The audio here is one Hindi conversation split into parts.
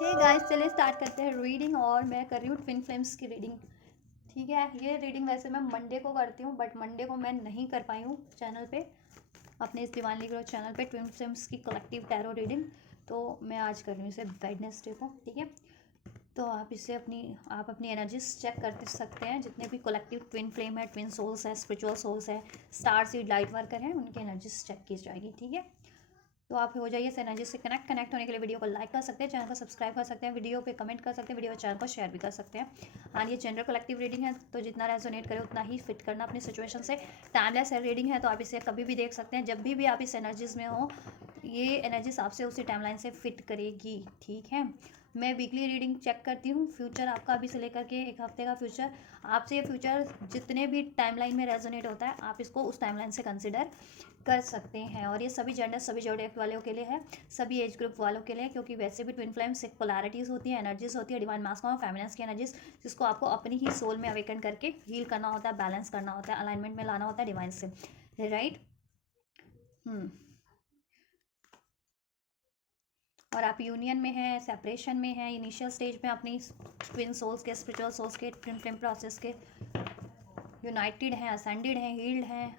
हे गाइस, चलिए स्टार्ट करते हैं रीडिंग। और मैं कर रही हूँ ट्विन फ्लेम्स की रीडिंग। ठीक है, ये रीडिंग वैसे मैं मंडे को करती हूँ, बट मंडे को मैं नहीं कर पाई हूँ चैनल पे, अपने इस दिवाली ग्रो चैनल पे ट्विन फ्लेम्स की कलेक्टिव टैरो रीडिंग। तो मैं आज कर रही हूँ इसे वेडनेसडे को। ठीक है, तो आप अपनी एनर्जीज चेक कर सकते हैं। जितने भी कलेक्टिव ट्विन फ्लेम है, ट्विन सोल्स है, स्पिरिचुअल सोल्स है, स्टार सीड लाइट वर्कर हैं, उनकी एनर्जीज चेक की जाएगी। ठीक है, तो आप हो जाइए इस एनर्जी से कनेक्ट होने के लिए वीडियो को लाइक कर सकते हैं, चैनल को सब्सक्राइब कर सकते हैं, वीडियो पे कमेंट कर सकते हैं, वीडियो चैनल को शेयर भी कर सकते हैं। और ये जनरल कलेक्टिव रीडिंग है, तो जितना रेजोनेट करे उतना ही फिट करना अपनी सिचुएशन से। टाइमलेस रीडिंग है, तो आप इसे कभी भी देख सकते हैं, जब भी आप इस एनर्जीज में हो। ये एनर्जीज आपसे उसी टाइमलाइन से फिट करेगी। ठीक है, मैं वीकली रीडिंग चेक करती हूँ, फ्यूचर आपका अभी से लेकर के एक हफ्ते का फ्यूचर। आपसे ये फ्यूचर जितने भी टाइमलाइन में रेजोनेट होता है, आप इसको उस टाइमलाइन से कंसिडर कर सकते हैं। और ये सभी जेंडर, सभी जोडिएक वालों के लिए है, सभी एज ग्रुप वालों के लिए, क्योंकि वैसे भी ट्विन फ्लेम्स एक पोलैरिटीज़ होती है, एनर्जीज होती है, डिवाइन मास्कुलिन और फेमिनिन की एनर्जीज, जिसको आपको अपनी ही सोल में अवेकन करके हील करना होता है, बैलेंस करना होता है, अलाइनमेंट में लाना होता है डिवाइन से। राइट। और आप यूनियन में हैं, सेपरेशन में हैं, इनिशियल स्टेज में अपनी ट्विन सोल्स के, स्पिरिचुअल सोल्स के ट्विन फ्लेम प्रोसेस के, यूनाइटेड हैं, असेंडेड हैं, हील्ड हैं,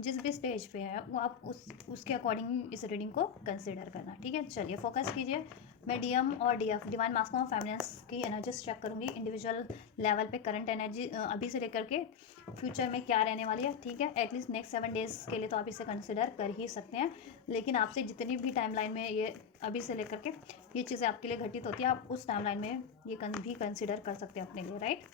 जिस भी स्टेज पे है वो आप उसके अकॉर्डिंग इस रीडिंग को कंसिडर करना। ठीक है, चलिए फोकस कीजिए। मैं डीएम और डीएफ, डिवाइन मास्कुलिन और फेमिनिन की एनर्जीज चेक करूंगी इंडिविजुअल लेवल पे। करंट एनर्जी अभी से लेकर के फ्यूचर में क्या रहने वाली है। ठीक है, एटलीस्ट नेक्स्ट 7 डेज के लिए तो आप इसे कंसिडर कर ही सकते हैं। लेकिन आपसे जितनी भी टाइमलाइन में ये अभी से लेकर के ये चीज़ें आपके लिए घटित होती है, आप उस टाइमलाइन में ये भी कंसिडर कर सकते हैं अपने लिए। राइट,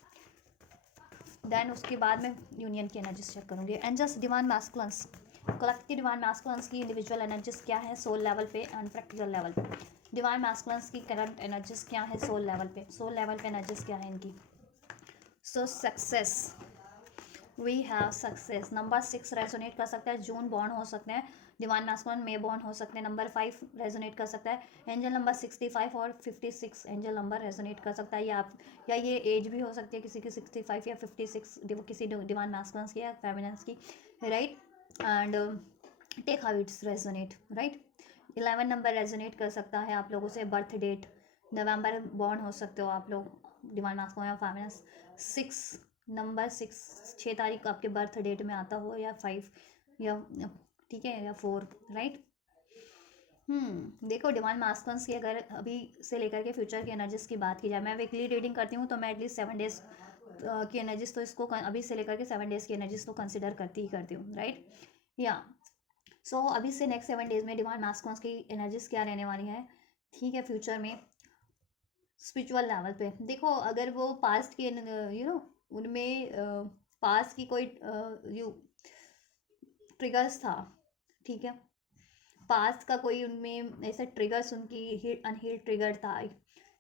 देन उसके बाद मैं यूनियन की एनर्जीज चेक करूंगी। Angels, divine masculines, collective divine masculines की इंडिविजुअल एनर्जीज क्या है सोल लेवल पे एंड प्रैक्टिकल लेवल पे। डिवाइन मैस्कुलिन्स की करंट एनर्जीज क्या है सोल लेवल पे, सोल लेवल पे एनर्जीज क्या है इनकी। So success, we have success. Number 6 resonate कर सकता है, जून बॉर्न हो सकते हैं, डिवाइन मैस्कुलिन मे बॉर्न हो सकते हैं। नंबर 5 रेजोनेट कर सकता है, एंजल नंबर 65 और 56 एंजल नंबर रेजोनेट कर सकता है। या ये एज भी हो सकती है किसी की 65 या 56, किसी डिवाइन मैस्कुलिन की या फेमिनिन्स की। Right, and take how it's resonate. Right, 11 number resonate कर सकता है आप लोगों से, बर्थ डेट नवंबर बॉर्न हो सकते हो आप लोग, डिवाइन मैस्कुलिन या फेमिनिन्स। 6 नंबर 6 तारीख आपके बर्थ डेट में आता हो, या 5, या ठीक है, या 4। राइट। देखो डिवाइन मास्कन्स की अगर अभी से लेकर के फ्यूचर की एनर्जीज की बात की जाए, मैं वीकली रीडिंग करती हूँ, तो मैं एटलीस्ट 7 डेज की एनर्जीज तो इसको अभी से लेकर के 7 डेज की एनर्जीज तो कंसिडर करती ही करती हूँ। राइट, या सो अभी से नेक्स्ट 7 डेज में डिवाइन मास्कन्स की एनर्जीज क्या रहने वाली है। ठीक है, फ्यूचर में स्पिरिचुअल लेवल पे देखो, अगर वो पास्ट की उनमें पास्ट की कोई यू ट्रिगर्स था। ठीक है, पास्ट का कोई उनमें ऐसा ट्रिगर्स, उनकी अनहील्ड ट्रिगर था।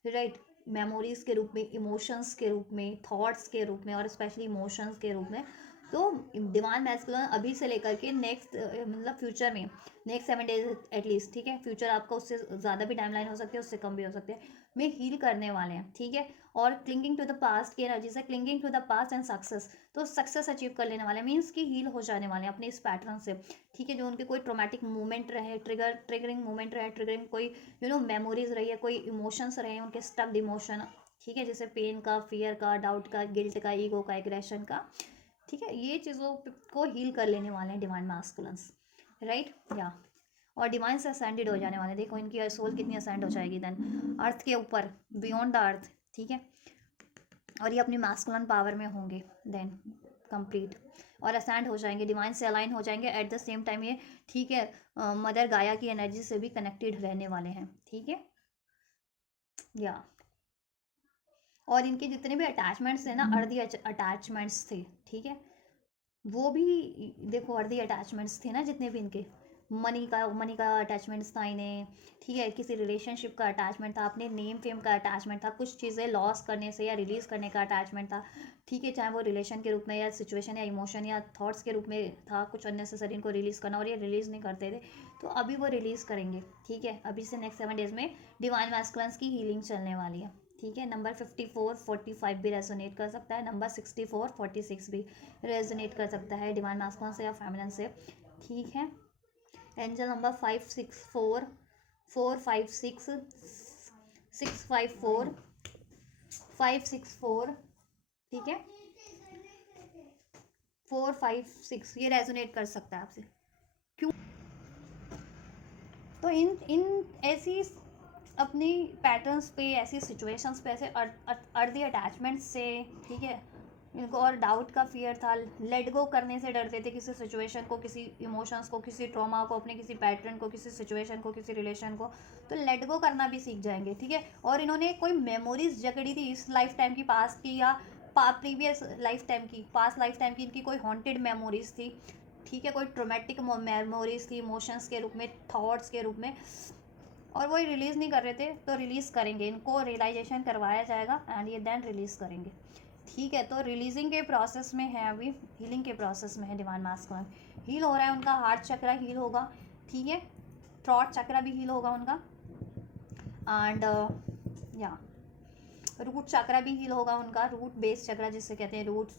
राइट, मेमोरीज के रूप में, इमोशंस के रूप में, थॉट्स के रूप में, और स्पेशली इमोशंस के रूप में। तो डिवाइन मैस्कुलिन अभी से लेकर के नेक्स्ट मतलब फ्यूचर में नेक्स्ट 7 डेज एटलीस्ट, ठीक है, फ्यूचर आपका उससे ज़्यादा भी टाइमलाइन हो सकती है, उससे कम भी हो सकते हैं, में हील करने वाले हैं। ठीक है, और क्लिंगिंग टू द पास्ट की एनर्जी से, clinging to the past and success, तो सक्सेस अचीव कर लेने वाले मीन्स कि हील हो जाने वाले हैं अपने इस पैटर्न से। ठीक है, जो उनके कोई ट्रोमेटिक मूवमेंट रहे, ट्रिगरिंग मूवमेंट रहे, ट्रिगरिंग कोई मेमोरीज रही है, कोई इमोशंस रहे हैं उनके स्टक्ड इमोशन। ठीक है, जैसे पेन का, फियर का, डाउट का, गिल्ट का, ईगो का, एग्रेशन का। ठीक है, ये चीज़ों को हील कर लेने वाले हैं डिवाइन मास्कुलिन्स। राइट, या और डिवाइन से असेंडेड हो जाने वाले, देखो इनकी सोल कितनी असेंड हो जाएगी देन अर्थ के ऊपर, बियॉन्ड द अर्थ। ठीक है, और ये अपनी मैस्कुलिन पावर में होंगे देन कंप्लीट, और असेंड हो जाएंगे, डिवाइन से अलाइन हो जाएंगे एट द सेम टाइम ये। ठीक है, मदर गाया की एनर्जी से भी कनेक्टेड रहने वाले हैं। ठीक है, या और इनके जितने भी अटैचमेंट्स थे ना, अर्दी अटैचमेंट्स थे। ठीक है, वो भी देखो, अर्दी अटैचमेंट्स थे ना जितने भी इनके, मनी का अटैचमेंट्स था इन्हें। ठीक है, किसी रिलेशनशिप का अटैचमेंट था, अपने नेम फेम का अटैचमेंट था, कुछ चीज़ें लॉस करने से या रिलीज़ करने का अटैचमेंट था। ठीक है, चाहे वो रिलेशन के रूप में, या सिचुएशन, या इमोशन, या थॉट्स के रूप में था, कुछ अननेसेसरी इनको रिलीज़ करना, और ये रिलीज़ नहीं करते थे, तो अभी वो रिलीज़ करेंगे। ठीक है, अभी से नेक्स्ट 7 डेज में डिवाइन मैस्कुलिन्स की हीलिंग चलने वाली है। ठीक है, नंबर 54 45 भी रेजोनेट कर सकता है, नंबर 64 46 भी रेजोनेट कर सकता है डिवाइन मैस्कुलिन से या फेमिनिन से। ठीक है, एंजल नंबर 5 6 4 4 5 6 654 564, ठीक है, 456, ये रेजोनेट कर सकता है आपसे। क्यों? तो इन ऐसी अपनी पैटर्न्स पे, ऐसी सिचुएशंस पे, ऐसे अर्दी अटैचमेंट्स से, ठीक है, इनको और डाउट का फियर था, लेट गो करने से डरते थे किसी सिचुएशन को, किसी इमोशंस को, किसी ट्रॉमा को, अपने किसी पैटर्न को, किसी सिचुएशन को, किसी रिलेशन को, तो लेट गो करना भी सीख जाएंगे, ठीक है। और इन्होंने कोई मेमोरीज जकड़ी थी इस लाइफ टाइम की, पास्ट की या प्रीवियस लाइफ टाइम की, पास्ट लाइफ टाइम की इनकी कोई हॉन्टेड मेमोरीज थी, ठीक है, कोई ट्रोमेटिक मेमोरीज थी, इमोशंस के रूप में, थॉट्स के रूप में, और वो रिलीज़ नहीं कर रहे थे, तो रिलीज़ करेंगे, इनको रियलाइजेशन करवाया जाएगा एंड ये देन रिलीज़ करेंगे, ठीक है। तो रिलीजिंग के प्रोसेस में है, अभी हीलिंग के प्रोसेस में है। डिवाइन मास्कुलिन हील हो रहा है, उनका हार्ट चक्रा हील होगा, ठीक है, थ्रॉट चक्रा भी हील होगा उनका, एंड या रूट चक्रा भी हील होगा उनका, रूट बेस चक्रा जिसे कहते हैं, रूट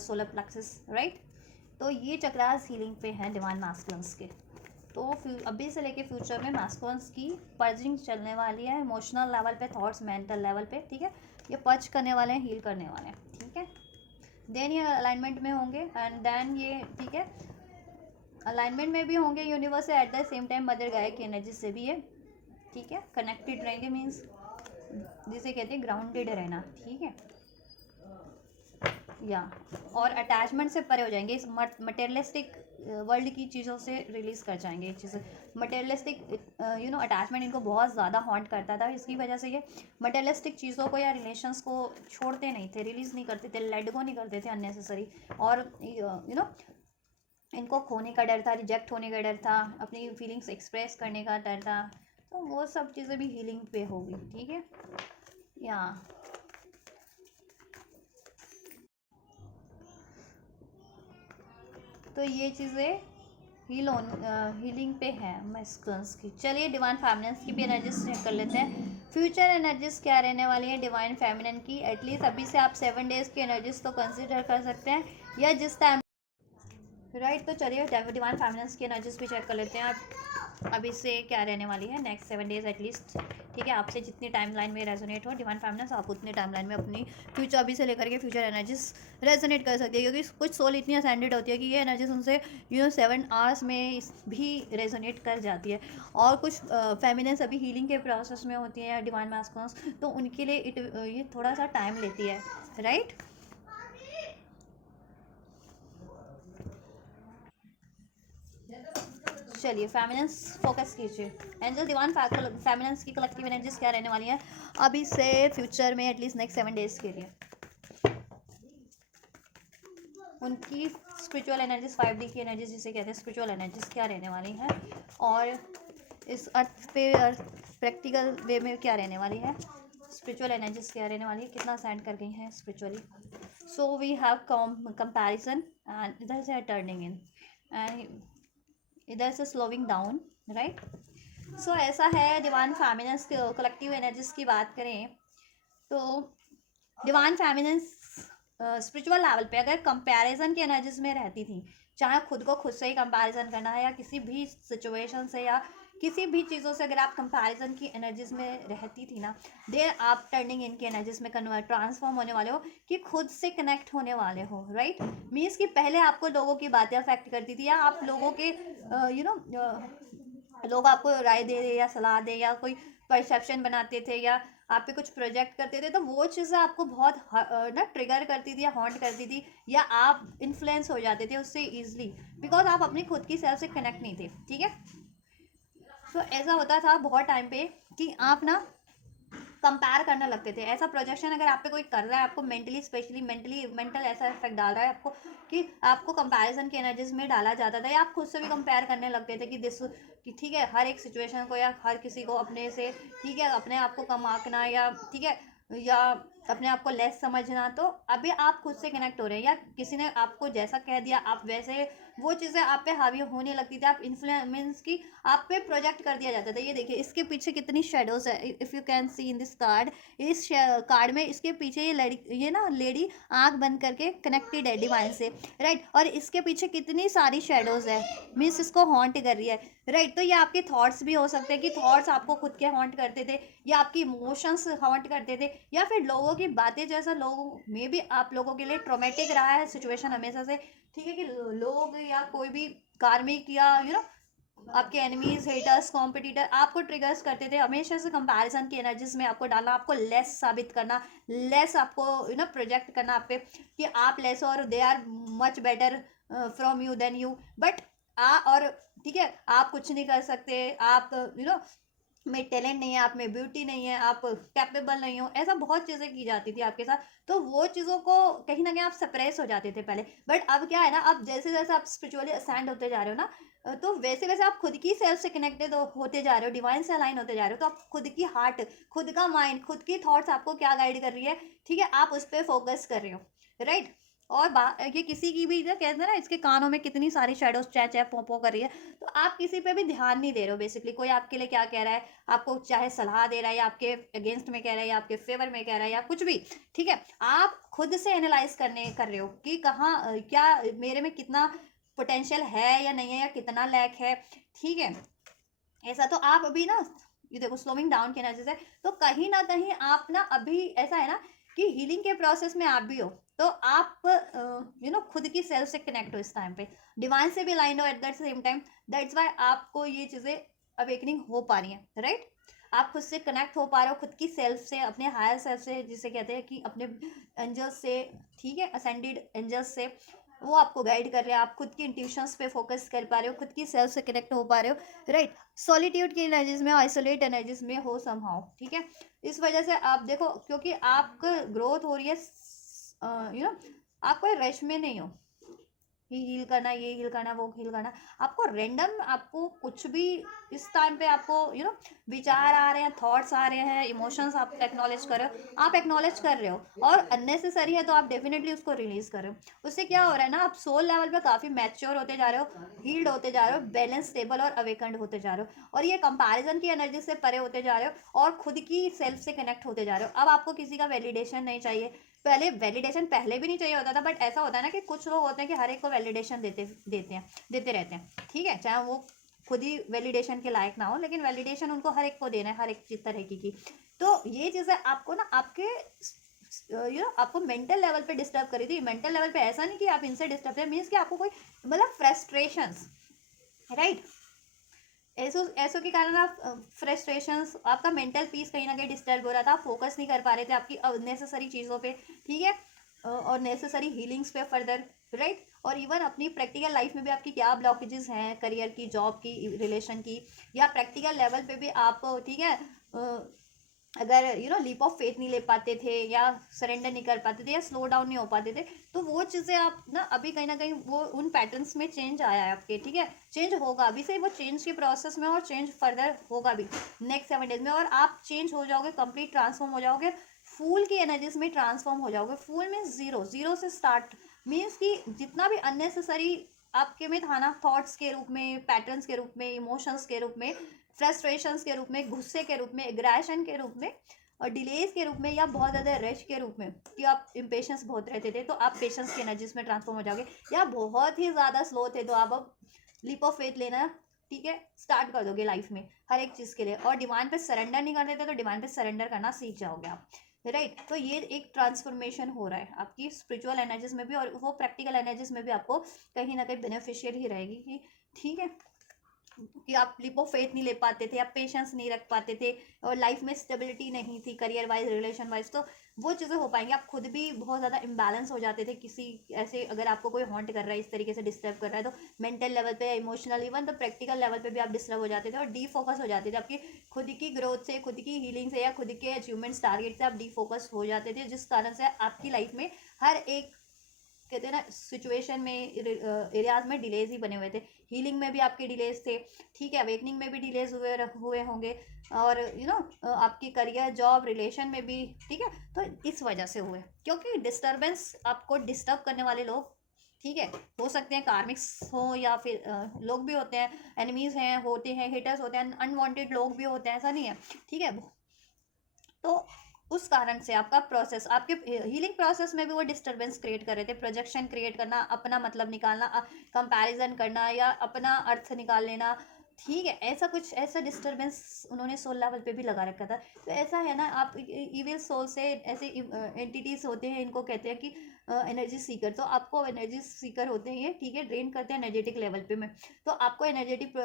सोलर प्लेक्सस, राइट। तो ये चक्रास हीलिंग पे हैं डिवाइन मास्कुलिन्स के। तो अभी से लेके फ्यूचर में मास्कुलिन्स की पर्जिंग चलने वाली है, इमोशनल लेवल पे, थॉट्स, मेंटल लेवल पे, ठीक है, ये पर्ज करने वाले हैं, हील करने वाले हैं, ठीक है। देन ये अलाइनमेंट में होंगे, एंड देन ये, ठीक है, अलाइनमेंट में भी होंगे यूनिवर्स से, at the same time mother Gaia की एनर्जी से भी है, ठीक है, कनेक्टेड रहेंगे, मीन्स जिसे कहते हैं ग्राउंडेड रहना, ठीक है, या और अटैचमेंट से परे हो जाएंगे, इस मटेरियलिस्टिक वर्ल्ड की चीज़ों से रिलीज कर जाएंगे, ये चीज़ें मटेरियलिस्टिक अटैचमेंट इनको बहुत ज़्यादा हॉन्ट करता था, इसकी वजह से ये मटेरियलिस्टिक चीज़ों को या रिलेशंस को छोड़ते नहीं थे, रिलीज़ नहीं करते थे, लेट गो नहीं करते थे अननेसेसरी, और इनको खोने का डर था, रिजेक्ट होने का डर था, अपनी फीलिंग्स एक्सप्रेस करने का डर था, तो वो सब चीज़ें भी हीलिंग पे होगी, ठीक है, या तो ये चीज़ें हीलिंग पे है मास्कुलिन्स की। चलिए डिवाइन फेमिनिन्स की भी एनर्जीज चेक कर लेते हैं, फ्यूचर एनर्जीज क्या रहने वाली है डिवाइन फेमिनिन की। एटलीस्ट अभी से आप 7 डेज़ की एनर्जीज तो कंसिडर कर सकते हैं, या जिस टाइम, राइट। तो चलिए डिवाइन फेमिनिन्स की एनर्जीज भी चेक कर लेते हैं आप, अभी से क्या रहने वाली है नेक्स्ट 7 डेज़ एटलीस्ट, ठीक है। आपसे जितनी टाइमलाइन में रेजोनेट हो डिवाइन फेमिनिन्स, आप उतनी टाइमलाइन में अपनी फ्यूचर, अभी से लेकर के फ्यूचर एनर्जीज रेजोनेट कर सकती है, क्योंकि कुछ सोल इतनी असेंडेड होती है कि ये एनर्जीज उनसे 7 आवर्स में भी रेजोनेट कर जाती है, और कुछ फेमिनिन्स अभी हीलिंग के प्रोसेस में होती है डिवाइन मास्कुलिन्स, तो उनके लिए ये थोड़ा सा टाइम लेती है, राइट। चलिए फेमिनिन्स फोकस कीजिए, एंजल डिवाइन फेमिनिन्स की कलेक्टिव एनर्जीज क्या रहने वाली है अभी से फ्यूचर में, एटलीस्ट नेक्स्ट 7 डेज के लिए। उनकी स्पिरिचुअल एनर्जीज, 5D की एनर्जीज जिसे कहते हैं स्पिरिचुअल एनर्जीज क्या रहने वाली हैं, और इस अर्थ पे प्रैक्टिकल वे में क्या रहने वाली है, स्पिरिचुअल एनर्जीज क्या रहने वाली है, कितना सेंड कर गई हैं spiritually. So we have comparison, and इधर से टर्निंग इन, एंड इधर से स्लोइंग डाउन, राइट। सो ऐसा है डिवाइन फेमिनिन्स कलेक्टिव एनर्जीज की बात करें तो डिवाइन फेमिनिन्स स्पिरिचुअल लेवल पे अगर कंपैरिजन की एनर्जीज में रहती थी, चाहे खुद को खुद से ही कंपैरिजन करना है, या किसी भी सिचुएशन से, या किसी भी चीज़ों से अगर आप कंपैरिजन की एनर्जीज में रहती थी ना, देर आप टर्निंग इनकी एनर्जीज में कन्वर्ट, ट्रांसफॉर्म होने वाले हो, कि खुद से कनेक्ट होने वाले हो, राइट। मीन्स कि पहले आपको लोगों की बातें अफेक्ट करती थी, या आप लोगों के लोग आपको राय दे या सलाह दे या कोई परसेप्शन बनाते थे, या आप पे कुछ प्रोजेक्ट करते थे, तो वो चीज़ें आपको बहुत ना ट्रिगर करती थी या हॉन्ट करती थी, या आप इन्फ्लुएंस हो जाते थे उससे ईजिली, बिकॉज आप अपनी खुद की सेल्फ से कनेक्ट नहीं थे, ठीक है। तो ऐसा होता था बहुत टाइम पे कि आप ना कंपेयर करने लगते थे, ऐसा प्रोजेक्शन अगर आप पे कोई कर रहा है, आपको मेंटली, स्पेशली मेंटल ऐसा इफेक्ट डाल रहा है आपको, कि आपको कंपैरिजन की एनर्जीज में डाला जाता था, या आप खुद से भी कंपेयर करने लगते थे कि ठीक है, हर एक सिचुएशन को या हर किसी को अपने से, ठीक है, अपने आप को कम आंकना, या ठीक है, या अपने आप को लेस समझना। तो अभी आप खुद से कनेक्ट हो रहे हैं, या किसी ने आपको जैसा कह दिया आप वैसे वो चीज़ें आप पे हावी होने लगती थी, आप इन्फ्लुएंस मीन्स की आप पे प्रोजेक्ट कर दिया जाता था। ये देखिए इसके पीछे कितनी शेडोज है, if you can see in this card, इस कार्ड में इसके पीछे ये ना लेडी आंख बंद करके कनेक्टेड है डिवाइन से, राइट। और इसके पीछे कितनी सारी शेडोज है, मीन्स इसको हॉन्ट कर रही है, राइट। तो ये आपके थॉट्स भी हो सकते हैं कि थॉट्स आपको खुद के हॉन्ट करते थे, या आपकी इमोशंस हॉन्ट करते थे, या फिर लोगों की बातें, जैसा लोगों में भी आप लोगों के लिए ट्रोमेटिक रहा है सिचुएशन हमेशा से, ठीक है, कि लोग या कोई भी कार्मिक या आपके एनिमीज, हेटर्स, कॉम्पिटिटर आपको ट्रिगर्स करते थे हमेशा से, कंपैरिजन की एनर्जीज में आपको डालना, आपको लेस साबित करना, लेस आपको प्रोजेक्ट करना आप पे कि आप लेस और they are much better from you than you, but और ठीक है, आप कुछ नहीं कर सकते, आप में टैलेंट नहीं है, आप में ब्यूटी नहीं है, आप कैपेबल नहीं हो, ऐसा बहुत चीज़ें की जाती थी आपके साथ। तो वो चीज़ों को कहीं ना कहीं आप सप्रेस हो जाते थे पहले, बट अब क्या है ना, अब जैसे जैसे आप स्पिरिचुअली असेंड होते जा रहे हो ना, तो वैसे वैसे आप खुद की सेल्फ से कनेक्टेड होते जा रहे हो, डिवाइन से अलाइन होते जा रहे हो, तो आप खुद की हार्ट, खुद का माइंड, खुद की थॉट्स आपको क्या गाइड कर रही है, ठीक है, आप उस पर फोकस कर रहे हो, राइट। और ये किसी की भी कहते हैं ना, इसके कानों में कितनी सारी शेडोज चै चै पो पो कर रही है, तो आप किसी पे भी ध्यान नहीं दे रहे हो बेसिकली, कोई आपके लिए क्या कह रहा है, आपको चाहे सलाह दे रहा है, या आपके अगेंस्ट में कह रहा है, या आपके फेवर में कह रहा है, या कुछ भी, ठीक है, आप खुद से एनालाइज कर रहे हो कि कहाँ क्या मेरे में कितना पोटेंशियल है या नहीं है, या कितना लैक है, ठीक है। ऐसा तो आप अभी ना, ये देखो स्लोइंग डाउन की एनर्जी से, तो कहीं ना कहीं आप ना अभी ऐसा है ना कि हीलिंग के प्रोसेस में आप भी हो, तो आप खुद की सेल्फ से कनेक्ट हो इस टाइम पे, डिवाइन से भी लाइन हो eight the same time, that's why आपको ये चीज़ें अवेकनिंग हो पा रही हैं, राइट। आप खुद से कनेक्ट हो पा रहे हो, खुद की सेल्फ से, अपने हायर सेल्फ से, जिसे कहते हैं कि अपने एंजल्स से, ठीक है, असेंडेड एंजल्स से, वो आपको गाइड कर रहे हैं, आप खुद की इंट्यूशंस पे फोकस कर पा रहे हो, खुद की सेल्फ से कनेक्ट हो पा रहे हो, राइट। सॉलिट्यूड की एनर्जीज में, आइसोलेट एनर्जीज में हो समहाउ, ठीक है। इस वजह से आप देखो, क्योंकि आपका ग्रोथ हो रही है, आप कोई रश में नहीं हो, ये हील करना, ये हील करना, वो हील करना, आपको रेंडम, आपको कुछ भी इस टाइम पे आपको विचार आ रहे हैं, थॉट्स आ रहे हैं, इमोशंस आप एक्नॉलेज कर रहे हो, आप एक्नॉलेज कर रहे हो, और अननेसेसरी है तो आप डेफिनेटली उसको रिलीज कर रहे हो। उससे क्या हो रहा है ना, आप सोल लेवल पे काफी मैच्योर होते जा रहे हो, हील्ड होते जा रहे हो, बैलेंस, स्टेबल और अवेकन्ड होते जा रहे हो, और ये कंपैरिजन की एनर्जी से परे होते जा रहे हो, और खुद की सेल्फ से कनेक्ट होते जा रहे हो। अब आपको किसी का वैलिडेशन नहीं चाहिए, पहले वैलिडेशन पहले भी नहीं चाहिए होता था, बट ऐसा होता है ना कि कुछ लोग होते हैं कि हर एक को वैलिडेशन देते रहते हैं, ठीक है, चाहे वो खुद ही वैलिडेशन के लायक ना हो, लेकिन वैलिडेशन उनको हर एक को देना है, हर एक तरह की। तो ये चीज़ें आपको ना आपके आपको मेंटल लेवल पे डिस्टर्ब करी थी। मेंटल लेवल पे ऐसा नहीं कि आप इनसे डिस्टर्ब थे, मीन्स कि आपको कोई मतलब फ्रस्ट्रेशंस, राइट, ऐसो ऐसो के कारण आप फ्रस्ट्रेशंस, आपका मेंटल पीस कहीं ना कहीं डिस्टर्ब हो रहा था, आप फोकस नहीं कर पा रहे थे आपकी अननेसेसरी चीज़ों पे, ठीक है, और नेसेसरी हीलिंग्स पे फर्दर, राइट। और इवन अपनी प्रैक्टिकल लाइफ में भी आपकी क्या ब्लॉकेजेस हैं, करियर की, जॉब की, रिलेशन की, या प्रैक्टिकल लेवल पे भी आप, ठीक है, अगर लीप ऑफ फेथ नहीं ले पाते थे, या सरेंडर नहीं कर पाते थे, या स्लो डाउन नहीं हो पाते थे, तो वो चीज़ें आप ना अभी कहीं ना कहीं वो उन पैटर्न्स में चेंज आया है आपके, ठीक है, चेंज होगा अभी से, वो चेंज के प्रोसेस में, और चेंज फर्दर होगा भी नेक्स्ट 7 डेज में, और आप चेंज हो जाओगे, कंप्लीट ट्रांसफॉर्म हो जाओगे, फूल की एनर्जीज में ट्रांसफॉर्म हो जाओगे। फूल मीन्स जीरो, जीरो से स्टार्ट, मीन्स कि जितना भी अननेसेसरी आपके में था ना, थॉट्स के रूप में, पैटर्न्स के रूप में, इमोशंस के रूप में, फ्रस्ट्रेशंस के रूप में, गुस्से के रूप में, एग्रेशन के रूप में, और डिलेज के रूप में, या बहुत ज़्यादा रश के रूप में कि आप इम्पेशंस बहुत रहते थे, तो आप पेशेंस की एनर्जीज में ट्रांसफॉर्म हो जाओगे, या बहुत ही ज़्यादा स्लो थे, तो आप अब लीप ऑफ फेथ लेना, ठीक है, स्टार्ट कर दोगे लाइफ में हर एक चीज़ के लिए, और डिमांड पे सरेंडर नहीं करते थे, तो डिमांड पे सरेंडर करना सीख जाओगे आप, राइट। तो ये एक ट्रांसफॉर्मेशन हो रहा है आपकी स्पिरिचुअल एनर्जीज में भी, और वो प्रैक्टिकल एनर्जीज में भी आपको कहीं ना कहीं बेनिफिशियल ही रहेगी, कि ठीक है, कि आप लिप ऑफ फेथ नहीं ले पाते थे, आप पेशेंस नहीं रख पाते थे, और लाइफ में स्टेबिलिटी नहीं थी, करियर वाइज, रिलेशन वाइज, तो वो चीज़ें हो पाएंगी। आप खुद भी बहुत ज़्यादा इम्बैलेंस हो जाते थे किसी ऐसे, अगर आपको कोई हॉन्ट कर रहा है, इस तरीके से डिस्टर्ब कर रहा है, तो मेंटल लेवल पे, इमोशनल, इवन तो प्रैक्टिकल लेवल पे भी आप डिस्टर्ब हो जाते थे, और डी फोकस हो जाते थे आपकी खुद की ग्रोथ से, खुद की हीलिंग से, या खुद के अचीवमेंट्स, टारगेट से आप डी फोकस हो जाते थे, जिस कारण से आपकी लाइफ में हर एक, कहते हैं ना, सिचुएशन में, एरियाज में डिलेज ही बने हुए थे। हीलिंग में भी आपके डिलेज थे, ठीक है, अवेकनिंग में भी डिलेज हुए होंगे, और आपकी करियर, जॉब, रिलेशन में भी, ठीक है, तो इस वजह से हुए, क्योंकि डिस्टर्बेंस, आपको डिस्टर्ब करने वाले लोग, ठीक है, हो सकते हैं कार्मिक्स हो या फिर लोग भी होते हैं, एनिमीज हैं, होते हैं हेटर्स, होते हैं अनवांटेड लोग भी होते हैं, ऐसा नहीं है। ठीक है, तो उस कारण से आपका प्रोसेस, आपके हीलिंग प्रोसेस में भी वो डिस्टरबेंस क्रिएट कर रहे थे, प्रोजेक्शन क्रिएट करना, अपना मतलब निकालना, कंपैरिजन करना या अपना अर्थ निकाल लेना। ठीक है, ऐसा कुछ ऐसा डिस्टरबेंस उन्होंने सोल लेवल पे भी लगा रखा था। तो ऐसा है ना, आप इविल सोल से ऐसे एंटिटीज होते हैं, इनको कहते हैं कि एनर्जी सीकर। तो आपको एनर्जी सीकर होते हैं ये, ठीक है, ड्रेन करते हैं एनर्जेटिक लेवल पे में। तो आपको एनर्जेटिक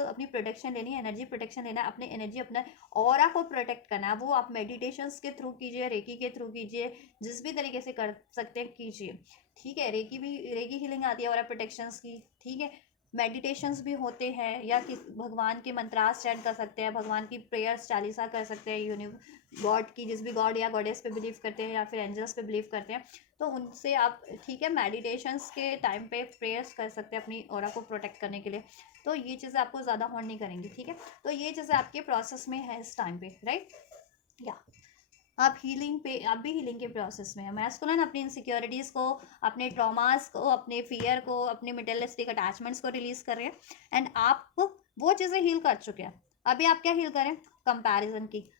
अपनी प्रोटेक्शन लेनी है, एनर्जी प्रोटेक्शन लेना है, अपनी एनर्जी अपना ऑरा को प्रोटेक्ट करना है। वो आप मेडिटेशंस के थ्रू कीजिए, रेकी के थ्रू कीजिए, जिस भी तरीके से कर सकते हैं कीजिए। ठीक है, रेकी हीलिंग आती है ऑरा प्रोटेक्शंस की। ठीक है, मेडिटेशंस भी होते हैं, या किस भगवान के मंत्रास चैंट कर सकते हैं, भगवान की प्रेयर्स चालीसा कर सकते हैं, गॉड की, जिस भी गॉड या गॉडेस पे बिलीव करते हैं या फिर एंजल्स पे बिलीव करते हैं, तो उनसे आप, ठीक है, मेडिटेशंस के टाइम पे प्रेयर्स कर सकते हैं अपनी ऑरा को प्रोटेक्ट करने के लिए। तो ये चीज़ें आपको ज़्यादा हॉर्न नहीं करेंगी। ठीक है, तो ये चीज़ें आपके प्रोसेस में है इस टाइम पे, राइट। या आप भी हीलिंग के प्रोसेस में है। मैस्कुलिन अपनी इनसिक्योरिटीज़ को, अपने ट्रॉमास को, अपने फियर को, अपने मेटेरियलिस्टिक अटैचमेंट्स को रिलीज कर रहे हैं, एंड आप वो चीज़ें हील कर चुके हैं। अभी आप क्या हील करें? कंपैरिजन की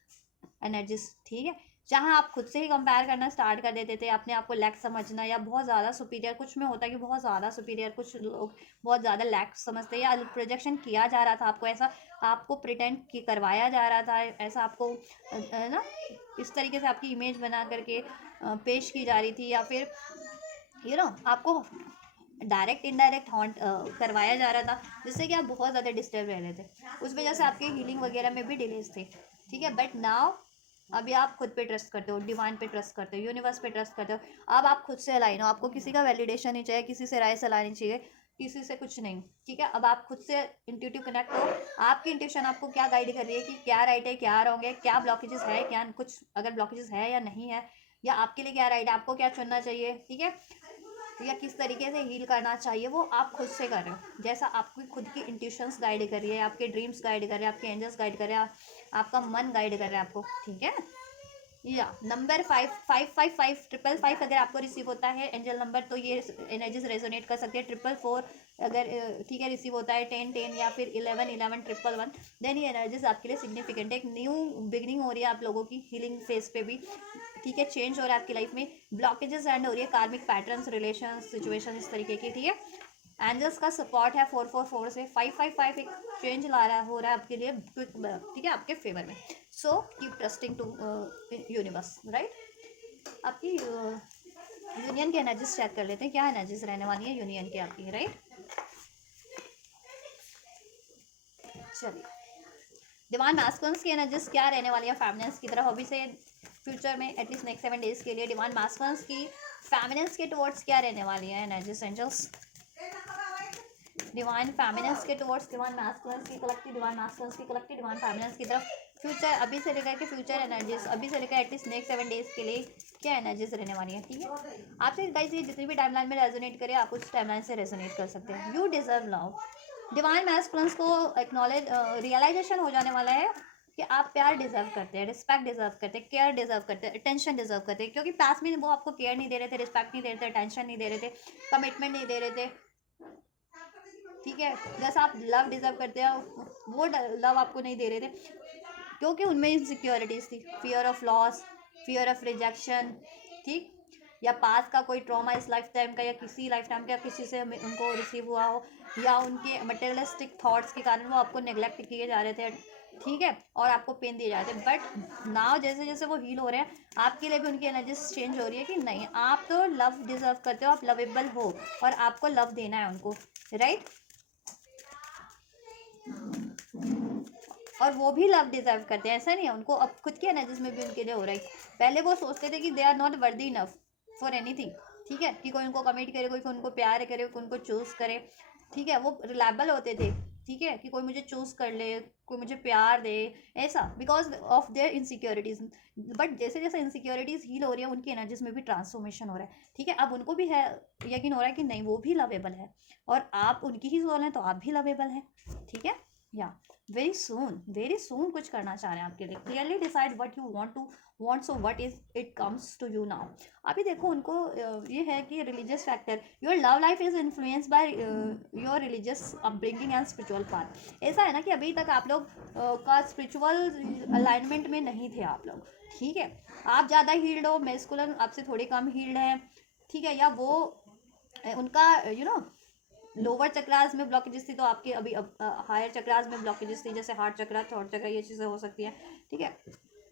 एनर्जीज। ठीक है, जहाँ आप खुद से ही कंपेयर करना स्टार्ट कर देते थे, अपने आप को लैक समझना या बहुत ज़्यादा सुपीरियर, कुछ में होता है कि बहुत ज़्यादा सुपीरियर, कुछ लोग बहुत ज़्यादा लैक समझते हैं, या प्रोजेक्शन किया जा रहा था आपको, ऐसा आपको प्रिटेंड की करवाया जा रहा था, ऐसा आपको ना इस तरीके से आपकी इमेज बना करके पेश की जा रही थी, या फिर आपको डायरेक्ट इनडायरेक्ट हॉन्ट करवाया जा रहा था, जिससे कि आप बहुत ज़्यादा डिस्टर्ब रह रहे थे। उस वजह से आपके हीलिंग वगैरह में भी डिलेज थे। ठीक है, बट नाउ अभी आप खुद पे ट्रस्ट करते हो, डिवाइन पे ट्रस्ट करते हो, यूनिवर्स पे ट्रस्ट करते हो। अब आप खुद से अलाइन हो, आपको किसी का वैलिडेशन नहीं चाहिए, किसी से राय सलाह नहीं चाहिए, किसी से कुछ नहीं। ठीक है, अब आप खुद से इंट्यूटिव कनेक्ट हो। आपकी इंट्यूशन आपको क्या गाइड कर रही है कि क्या राइट है, क्या रॉन्ग है, क्या ब्लॉकेजेस है, क्या कुछ अगर ब्लॉकेजेस है या नहीं है, या आपके लिए क्या राइट है, आपको क्या चुनना चाहिए। ठीक है, या किस तरीके से हील करना चाहिए, वो आप खुद से कर रहे हो, जैसा आपकी खुद की इंट्यूशंस गाइड कर रही है, आपके ड्रीम्स गाइड कर रहे हैं, आपके एंजल्स गाइड कर रहे हैं, आपका मन गाइड कर रहा है आपको। ठीक है, या नंबर 5 5 5 5 5 अगर आपको रिसीव होता है एंजल नंबर, तो ये एनर्जीज रेजोनेट कर सकते हैं। 4 4 अगर ठीक है रिसीव होता है, 10 10 या फिर 11 11 1 1 देन ये एनर्जीज आपके लिए सिग्निफिकेंट है। एक न्यू बिगनिंग हो रही है आप लोगों की हीलिंग फेज पे भी। ठीक है, चेंज हो रहा है आपकी लाइफ में, ब्लॉकेजेस एंड हो रही है, कार्मिक पैटर्न्स, रिलेशन, सिचुएशन इस तरीके की। ठीक है, एंजल्स का सपोर्ट है 4 4 4 से 5 5 5 एक चेंज ला रहा हो रहा है आपके लिए क्विक। ठीक है, आपके फेवर में। So keep trusting to universe, right. आपकी यूनियन की एनर्जीज चेक कर लेते हैं, क्या एनर्जीज रहने वाली है यूनियन की आपकी, राइट। चलिए, डिवाइन मास्कुलिन्स की एनर्जीज क्या रहने वाली है फेमिनिन्स की तरफ अभी से फ्यूचर में, एटलीस्ट नेक्स्ट 7 डेज के लिए। डिवाइन मास्कुलिन्स की फेमिनिन्स के टुवर्ड्स क्या रहने वाली है एनर्जीज एंजल्स? डिवाइन फेमिनिन्स के टुवर्ड्स डिवाइन मास्कुलिन्स की कलेक्टिव, डिवाइन मास्कुलिन्स की कलेक्टिव, डिवाइन फेमिनिन्स की तरफ फ्यूचर, अभी से लेकर के फ्यूचर एनर्जीज, अभी से लेकर एटलीस्ट नेक्स्ट 7 डेज के लिए क्या एनर्जीज रहने वाली है। ठीक है, आपसे गाइस ये जितनी भी टाइमलाइन में रेजोनेट करे, आप उस टाइमलाइन से रेजोनेट कर सकते हैं। You deserve love. Divine masculines को एक्नॉलेज, रियलाइजेशन हो जाने वाला है कि आप प्यार डिजर्व करते हैं, रिस्पेक्ट डिजर्व करते हैं, केयर डिजर्व करते हैं, अटेंशन डिजर्व करते हैं, क्योंकि पास में वो आपको केयर नहीं दे रहे थे, रिस्पेक्ट नहीं दे रहे थे, अटेंशन नहीं दे रहे थे, कमिटमेंट नहीं दे रहे थे। ठीक है, जैसा आप लव डिजर्व करते हैं वो लव आपको नहीं दे रहे थे, क्योंकि उनमें इनसिक्योरिटीज थी, fear of loss, fear of rejection. ठीक, या पास का कोई ट्रॉमा इस लाइफ टाइम का, या किसी लाइफ टाइम का किसी से उनको रिसीव हुआ हो, या उनके मटेरियलिस्टिक थॉट्स के कारण वो आपको नेग्लेक्ट किए जा रहे थे। ठीक है, और आपको पेन दिए जा रहे थे, बट नाउ जैसे जैसे वो हील हो रहे हैं, आपके लिए भी उनकी एनर्जी चेंज हो रही है कि नहीं, आप तो लव डिजर्व करते हो, आप लवेबल हो, और आपको लव देना है उनको, राइट। और वो भी लव डिजर्व करते हैं, ऐसा नहीं है, उनको अब खुद की एनर्जीज में भी उनके लिए हो रहा है। पहले वो सोचते थे कि they are not worthy enough for anything. ठीक है, कि कोई उनको कमिट करे, कोई उनको प्यार करे, कोई उनको चूज करे। ठीक है, वो रिलायबल होते थे। ठीक है, कि कोई मुझे चूज कर ले, कोई मुझे प्यार दे, ऐसा, because of their insecurities. But जैसे जैसे इनसिक्योरिटीज हील हो रही है, उनकी एनर्जीज में भी ट्रांसफॉर्मेशन हो रहा है। ठीक है, अब उनको भी है, यकीन हो रहा है कि नहीं, वो भी लवेबल है, और आप उनकी ही सोल हैं, तो आप भी लवेबल हैं। ठीक है, या वेरी सून कुछ करना चाह रहे हैं आपके लिए. Clearly decide what you want so what is it comes to you now. अभी देखो उनको ये है कि religious factor, your love life is influenced by your religious upbringing and spiritual path. ऐसा है ना कि अभी तक आप लोग का स्पिरिचुअल अलाइनमेंट में नहीं थे आप लोग. ठीक है, आप ज़्यादा हील्ड हो, मैस्कुलिन आपसे थोड़े कम हील्ड है. ठीक है, या वो उनका लोअर चक्रास में ब्लॉकेजेस थी, तो आपके अभी हायर चक्रास में ब्लॉकेजेस थी, जैसे हार्ट चक्रा, थॉट चक्रा, ये चीज़ें हो सकती हैं. ठीक है,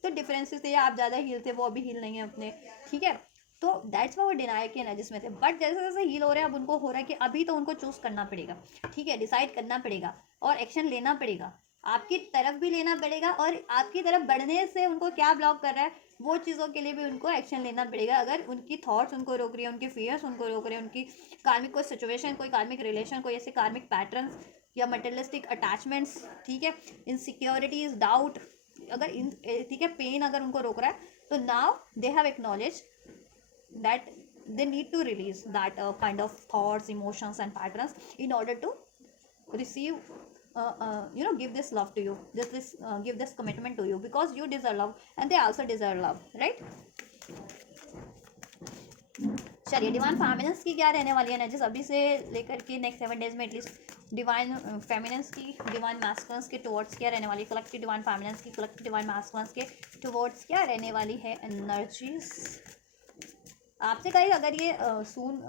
तो डिफरेंसेस थे, आप ज़्यादा हील थे, वो अभी हील नहीं है अपने. ठीक है, तो दैट्स वो डिनाई के एनर्जीज में थे. बट जैसे जैसे हील हो रहे हैं, अब उनको हो रहा है कि अभी तो उनको चूज करना पड़ेगा. ठीक है, डिसाइड करना पड़ेगा और एक्शन लेना पड़ेगा. आपकी तरफ भी लेना पड़ेगा, और आपकी तरफ बढ़ने से उनको क्या ब्लॉक कर रहा है, वो चीज़ों के लिए भी उनको एक्शन लेना पड़ेगा. अगर उनकी थॉट्स उनको रोक रही है, उनके फियर्स उनको रोक रहे हैं, उनकी कार्मिक कोई सिचुएशन, कोई कार्मिक रिलेशन, कोई ऐसे कार्मिक पैटर्न्स या मटेरियलिस्टिक अटैचमेंट्स. ठीक है, इनसिक्योरिटीज, डाउट, अगर इन ठीक है पेन अगर उनको रोक रहा है, तो now they have acknowledge that they need to release that kind of thoughts, emotions and patterns in order to receive give this love to you, this give this commitment to you, because you deserve love and they also deserve love, right? चलिए, डिवाइन फेमिनेंस की क्या रहने वाली है एनर्जीज अभी से लेकर के नेक्स्ट 7 डेज में एटलीस्ट. डिवाइन फेमिनेंस की डिवाइन मैस्कुलिन्स के टुवर्ड्स क्या रहने वाली है, कलेक्टिव डिवाइन फेमिनेंस की कलेक्टिव डिवाइन मैस्कुलिन्स के टुवर्ड्स क्या रहने वाली है एनर्जीज आपसे. कहीं अगर ये सून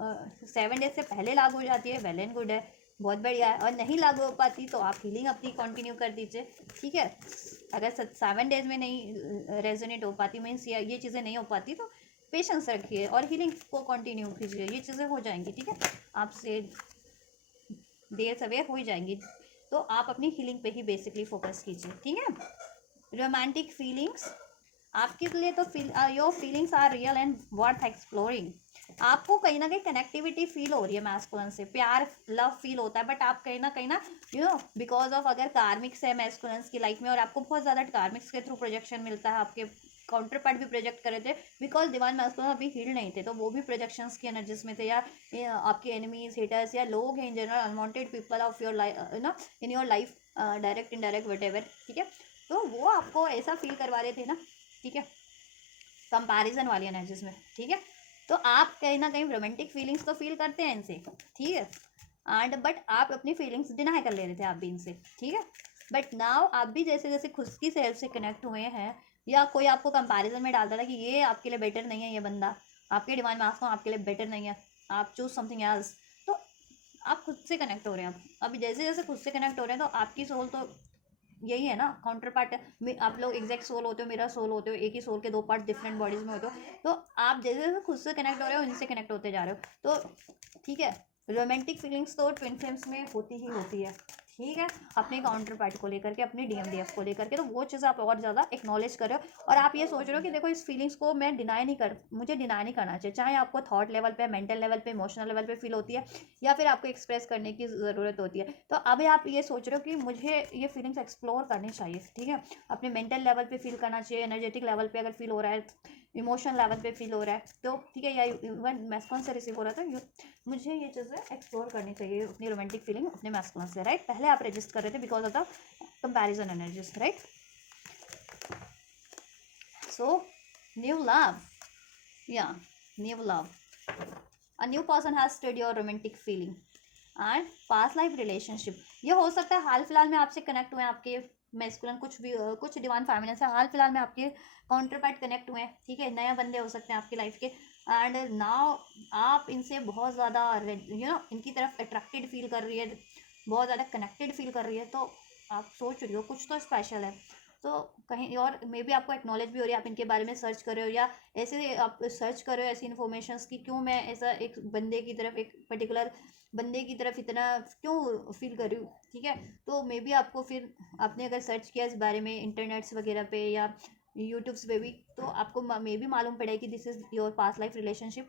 7 डेज से पहले लागू हो जाती है, वेल एंड गुड है, बहुत बढ़िया है. और नहीं लागू हो पाती तो आप हीलिंग अपनी कंटिन्यू कर दीजिए. ठीक है, अगर 7 डेज में नहीं रेजोनेट हो पाती, मीन्स ये चीज़ें नहीं हो पाती, तो पेशेंस रखिए और हीलिंग को कंटिन्यू कीजिए. ये चीज़ें हो जाएंगी. ठीक है, आपसे देर सवेर हो ही जाएंगी. तो आप अपनी हीलिंग पे ही बेसिकली फोकस कीजिए. ठीक है, रोमांटिक फीलिंग्स आपके लिए तो your feelings are real and worth exploring. आपको कहीं ना कहीं कनेक्टिविटी फील हो रही है मैस्कुलिन से, प्यार लव फील होता है, बट आप कहीं ना बिकॉज ऑफ अगर कार्मिक्स है मैस्कुलिन्स की लाइफ में, और आपको बहुत ज़्यादा कार्मिक्स के थ्रू प्रोजेक्शन मिलता है, आपके काउंटर पार्ट भी प्रोजेक्ट कर रहे थे, बिकॉज डिवाइन मैस्कुलिन अभी हील नहीं थे, तो वो भी प्रोजेक्शंस की एनर्जीज में थे, या आपके एनिमीज, हेटर्स, या लोग हैं in general, unwanted people of your life in your life, direct indirect what. ठीक है, तो वो आपको ऐसा फील करवा रहे थे ना. ठीक है, कंपैरिजन वाली एनर्जीज में. ठीक है, तो आप कहीं ना कहीं रोमांटिक फीलिंग्स तो फील करते हैं इनसे. ठीक है, एंड बट आप अपनी फीलिंग्स डिनाई कर ले रहे थे आप भी इनसे. ठीक है, बट नाउ आप भी जैसे जैसे खुद की सेल्फ से कनेक्ट हुए हैं, या कोई आपको कंपैरिजन में डालता था कि ये आपके लिए बेटर नहीं है, ये बंदा आपके डिवाइन मास्क आपके लिए बेटर नहीं है, आप चूज समथिंग एल्स, तो आप खुद से कनेक्ट हो रहे हैं. अभी जैसे जैसे खुद से कनेक्ट हो रहे हैं, तो आपकी सोल तो यही है ना, काउंटर पार्ट में आप लोग एग्जैक्ट सोल होते हो, मेरा सोल होते हो, एक ही सोल के दो पार्ट डिफरेंट बॉडीज में होते हो. तो आप जैसे जैसे खुद से कनेक्ट हो रहे हो, इनसे कनेक्ट होते जा रहे हो. तो ठीक है, रोमांटिक फीलिंग्स तो ट्विन फ्लेम्स में होती ही होती है. ठीक है, अपने काउंटर पार्ट को लेकर के, अपने डीएमडीएफ को लेकर के, तो वो चीज़ आप और ज़्यादा एक्नॉलेज कर रहे हो, और आप ये सोच रहे हो कि देखो इस फीलिंग्स को मैं मुझे डिनाई नहीं करना चाहिए, चाहे आपको थॉट लेवल पे, मेंटल लेवल पे, इमोशनल लेवल पे फील होती है, या फिर आपको एक्सप्रेस करने की ज़रूरत होती है. तो अभी आप ये सोच रहे हो कि मुझे ये फीलिंग्स एक्सप्लोर करनी चाहिए. ठीक है, अपने मेंटल लेवल पे फील करना चाहिए, एनर्जेटिक लेवल पे अगर फील हो रहा है, इमोशनल लेवल पे फील हो रहा है, तो ठीक है, या इवन मैस्कुलिन से रिसीव हो रहा था, मुझे ये चीज़ें एक्सप्लोर करनी चाहिए, अपनी रोमांटिक फीलिंग अपने मैस्कुलिन से. राइट, पहले आप रजिस्ट कर रहे थे because of the comparison energies. Right, so new love, या new love, a new person has stirred your romantic feeling and past life relationship. ये हो सकता है हाल फिलहाल में आपसे कनेक्ट हुए हैं आपके मैस्कुलिन, कुछ भी कुछ डिवाइन फेमिनिन से हाल फिलहाल में आपके काउंटर पार्ट कनेक्ट हुए हैं. ठीक है, नए बंदे हो सकते हैं आपकी लाइफ के, एंड नाउ आप इनसे बहुत ज़्यादा इनकी तरफ अट्रैक्टेड फील कर रही है, बहुत ज़्यादा कनेक्टेड फील कर रही है. तो आप सोच रही हो कुछ तो स्पेशल है, तो कहीं और मे बी आपको एक्नॉलेज भी हो रही है, आप इनके बारे में सर्च कर रहे हो, या ऐसे आप सर्च कर रहे हो ऐसी इन्फॉर्मेशंस की, क्यों मैं ऐसा एक बंदे की तरफ, एक पर्टिकुलर बंदे की तरफ इतना क्यों फील कर रही हूँ. ठीक है, तो मे बी आपको फिर आपने अगर सर्च किया इस बारे में इंटरनेट्स वगैरह पे या यूट्यूब्स पे भी, तो आपको मे बी मालूम पड़े कि this is your past life relationship.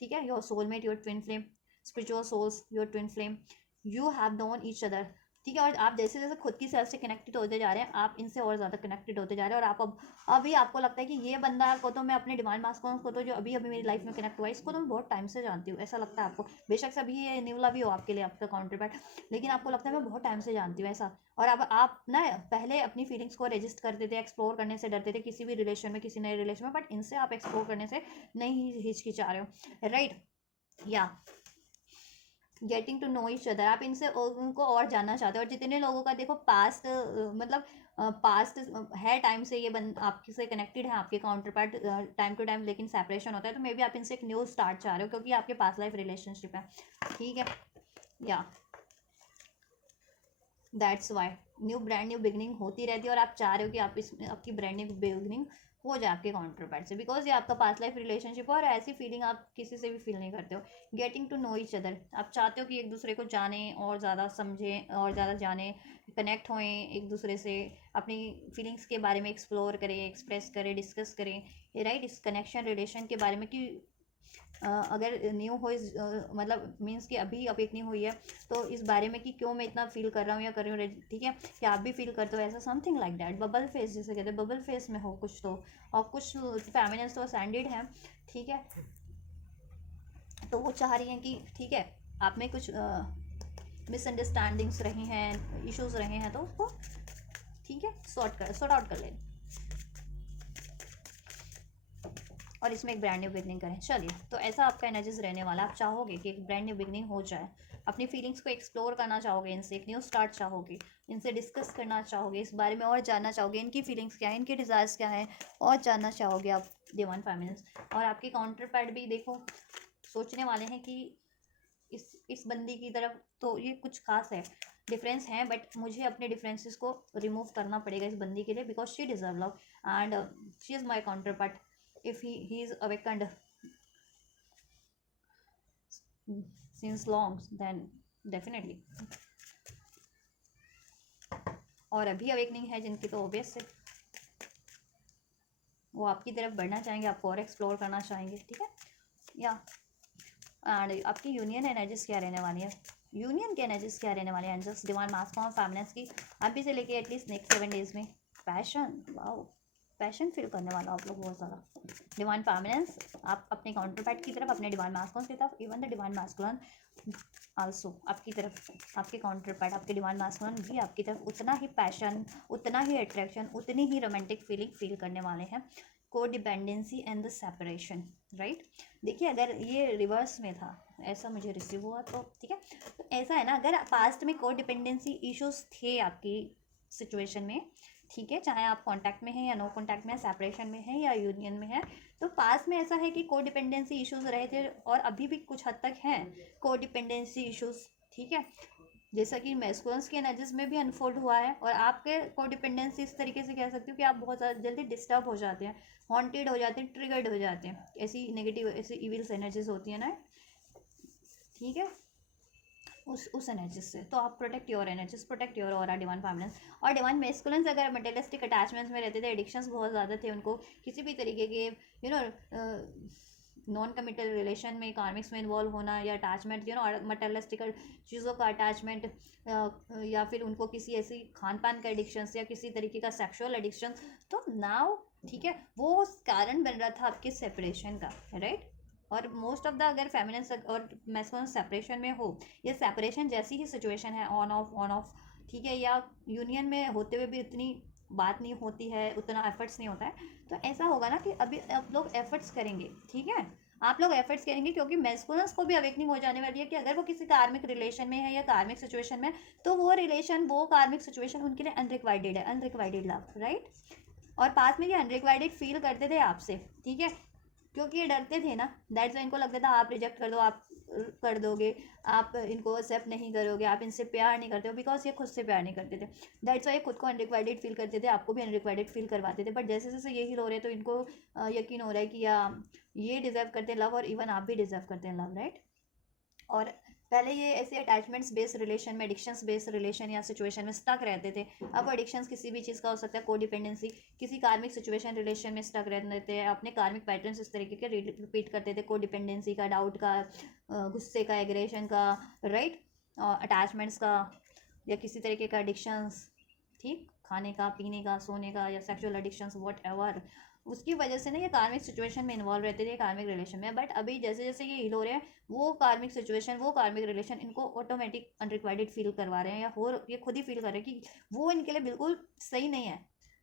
ठीक है, your soulmate, your twin flame, spiritual souls, your twin flame, you have known each other ठीक है। और आप जैसे जैसे खुद की सेल्फ से कनेक्टेड होते जा रहे हैं, आप इनसे और ज़्यादा कनेक्टेड होते जा रहे हैं। और आप अब अभी आपको लगता है कि ये बंदा को तो मैं अपने डिवाइन मास्कुलिन को तो जो अभी अभी मेरी लाइफ में कनेक्ट हुआ है, इसको तो मैं बहुत टाइम से जानती हूँ, ऐसा लगता है आपको। बेशक से अभी ये न्यू लव ही हो आपके लिए, आपका काउंटर पार्ट, लेकिन आपको लगता है मैं बहुत टाइम से जानती हूँ ऐसा। और अब आप ना पहले अपनी फीलिंग्स को रजिस्ट करते थे, एक्सप्लोर करने से डरते थे किसी भी रिलेशन में, किसी नए रिलेशन में, बट इनसे आप एक्सप्लोर करने से नहीं हिचकिचा रहे हो, राइट। या getting to know each other, आप इनसे उनको और जानना चाहते हो। और जितने लोगों का देखो पास्ट मतलब पास्ट है टाइम से, ये आपसे से कनेक्टेड है, आपके counterpart time to time, लेकिन सेपरेशन होता है, तो मे बी आप इनसे एक न्यू स्टार्ट चाह रहे हो, क्योंकि आपके पास लाइफ रिलेशनशिप है, ठीक है। या that's why new brand new beginning होती रहती है, और आप चाह रहे हो कि आप इसमें आपकी ब्रांड न्यू बिगनिंग हो जाए आपके काउंटर पार्ट से, बिकॉज ये आपका पास्ट लाइफ रिलेशनशिप है, और ऐसी फीलिंग आप किसी से भी फील नहीं करते हो। Getting to know each other, आप चाहते हो कि एक दूसरे को जानें और ज़्यादा समझें और ज़्यादा जानें, कनेक्ट होएं एक दूसरे से, अपनी फीलिंग्स के बारे में एक्सप्लोर करें, एक्सप्रेस करें, डिस्कस करें, राइट। इस कनेक्शन रिलेशन के बारे में कि अगर न्यू हो इस मतलब मीन्स कि अभी अवेकनी हुई है, तो इस बारे में कि क्यों मैं इतना फील कर रहा हूँ या कर रही हूँ, ठीक है। कि आप भी फील करते हो ऐसा, something like that. Bubble face जिसे कहते हैं, बबल फेस में हो कुछ तो, और कुछ फेमिनिस्ट तो सैंडिड हैं, ठीक है। तो वो चाह रही हैं कि ठीक है, आप में कुछ मिसअंडरस्टैंडिंग्स रही हैं, इश्यूज रहे हैं, तो उसको ठीक है सॉर्ट आउट कर लें, और इसमें एक ब्रांड न्यू बिगनिंग करें। चलिए, तो ऐसा आपका एनर्जीज रहने वाला। आप चाहोगे कि एक ब्रांड न्यू बिगनिंग हो जाए, अपनी फीलिंग्स को एक्सप्लोर करना चाहोगे, इनसे एक न्यू स्टार्ट चाहोगे, इनसे डिस्कस करना चाहोगे, इस बारे में और जानना चाहोगे, इनकी फीलिंग्स क्या है, इनके डिज़ायर्स क्या है, और जानना चाहोगे आप डिवाइन फेमिनिन्स। और आपके काउंटर पार्ट भी देखो सोचने वाले हैं कि इस बंदी की तरफ तो ये कुछ खास है, डिफरेंस है, बट मुझे अपने डिफरेंसेस को रिमूव करना पड़ेगा इस बंदी के लिए, because she deserve love and she is my counter part. if he is awakened since long, then definitely। और अभी अवेकनिंग है जिनकी, तो ऑब्वियस है वो आपकी तरफ बढ़ना चाहेंगे, आपको और एक्सप्लोर करना चाहेंगे, ठीक है। या एंड आपकी यूनियन एनर्जीज क्या रहने वाली है, यूनियन की एनर्जीज क्या रहने वाली है, एंजल्स डिवाइन मास्कुलिन फेमिनिन्स की अभी से लेके एटलीस्ट नेक्स्ट 7 डेज में। पैशन, वाओ, पैशन फील करने वाला आप लोग बहुत ज़्यादा। डिवाइन फेमिनिन्स आप अपने काउंटर पार्ट की तरफ, अपने डिवाइन मास्कुलिन की तरफ, even the divine masculine also आपकी तरफ, आपके काउंटर पार्ट, आपके डिवाइन मास्कुलिन भी आपकी तरफ उतना ही पैशन, उतना ही अट्रैक्शन, उतनी ही रोमांटिक फीलिंग फील करने वाले हैं। को dependency and the separation, right. देखिए, अगर ये रिवर्स में था, ऐसा मुझे रिसीव हुआ, तो ठीक है। तो ऐसा है ना, अगर पास्ट में को डिपेंडेंसी इश्यूज थे आपकी सिचुएशन में, ठीक है, चाहे आप कांटेक्ट में हैं या नो कांटेक्ट में, सेपरेशन में है या यूनियन में है, तो पास्ट में ऐसा है कि को डिपेंडेंसी इश्यूज रहे थे, और अभी भी कुछ हद तक हैं को डिपेंडेंसी इश्यूज, ठीक है। जैसा कि मैस्कुलिन्स के एनर्जीज में भी अनफोल्ड हुआ है, और आपके को डिपेंडेंसी इस तरीके से कह सकती हूँ कि आप बहुत ज़्यादा जल्दी डिस्टर्ब हो जाते हैं, हॉन्टेड हो जाते हैं, ट्रिगर्ड हो जाते हैं, ऐसी नेगेटिव, ऐसी इविल्स एनर्जीज होती है ना, ठीक है, उस एनर्जीज से। तो आप protect your energies, protect your aura divine feminines. और डिवाइन मैस्कुलिन्स अगर मटेरियलिस्टिक अटैचमेंट्स में रहते थे, एडिक्शंस बहुत ज़्यादा थे उनको, किसी भी तरीके के नॉन कमिटल रिलेशन में, कार्मिक्स में इन्वॉल्व होना, या अटैचमेंट मटेरियलिस्टिक चीज़ों का अटैचमेंट, या फिर उनको किसी ऐसी खान पान का एडिक्शन या किसी तरीके का सेक्शुअल एडिक्शन, तो नाउ ठीक है, वो कारण बन रहा था आपके सेपरेशन का, राइट। और मोस्ट ऑफ द अगर फेमिनिन और मैस्कुलिन सेपरेशन में हो, या सेपरेशन जैसी ही सिचुएशन है, ऑन ऑफ, ठीक है, या यूनियन में होते हुए भी इतनी बात नहीं होती है, उतना एफर्ट्स नहीं होता है, तो ऐसा होगा ना कि अभी आप लोग एफर्ट्स करेंगे, ठीक है, आप लोग एफर्ट्स करेंगे, क्योंकि मैस्कुलिन्स को भी अवेकनिंग हो जाने वाली है कि अगर वो किसी कार्मिक रिलेशन में है या कार्मिक सिचुएशन में, तो वो रिलेशन, वो कार्मिक सिचुएशन उनके लिए अनरिक्वाइटेड है, अनरिक्वाइटेड लव, राइट। और पास में ये अनरिक्वाइटेड फील करते थे आपसे, ठीक है, क्योंकि ये डरते थे ना, दैट्स वाई इनको लगता था आप रिजेक्ट कर दो, आप कर दोगे, आप इनको एक्सेप्ट नहीं करोगे, आप इनसे प्यार नहीं करते हो, बिकॉज ये खुद से प्यार नहीं करते थे, दैट्स वाई खुद को अनरिक्वाइटेड फील करते थे, आपको भी अनरिक्वाइटेड फील करवाते थे। बट जैसे जैसे ये हील हो रहे हैं, तो इनको यकीन हो रहा है कि ये डिजर्व करते हैं लव, और इवन आप भी डिजर्व करते हैं लव, राइट। और पहले ये ऐसे अटैचमेंट्स बेस्ड रिलेशन में, एडिक्शंस बेस्ड रिलेशन या सिचुएशन में स्टक रहते थे। अब एडिक्शंस किसी भी चीज़ का हो सकता है, को डिपेंडेंसी, किसी कार्मिक सिचुएशन रिलेशन में स्टक रहते हैं, अपने कार्मिक पैटर्न्स इस तरीके के रिपीट करते थे, को डिपेंडेंसी का, डाउट का, गुस्से का, एग्रेशन का, राइट, अटैचमेंट्स का, या किसी तरीके का एडिक्शंस, ठीक, खाने का, पीने का, सोने का, या सेक्सुअल एडिक्शंस वॉट एवर, उसकी वजह से ना ये कार्मिक सिचुएशन में इन्वॉल्व रहते थे कार्मिक रिलेशन में। बट अभी जैसे जैसे ये हील हो रहे हैं, वो कार्मिक सिचुएशन, वो कार्मिक रिलेशन इनको ऑटोमेटिक अनरिक्वाइटेड फील करवा रहे हैं, या हो ये खुद ही फील कर रहे हैं कि वो इनके लिए बिल्कुल सही नहीं है।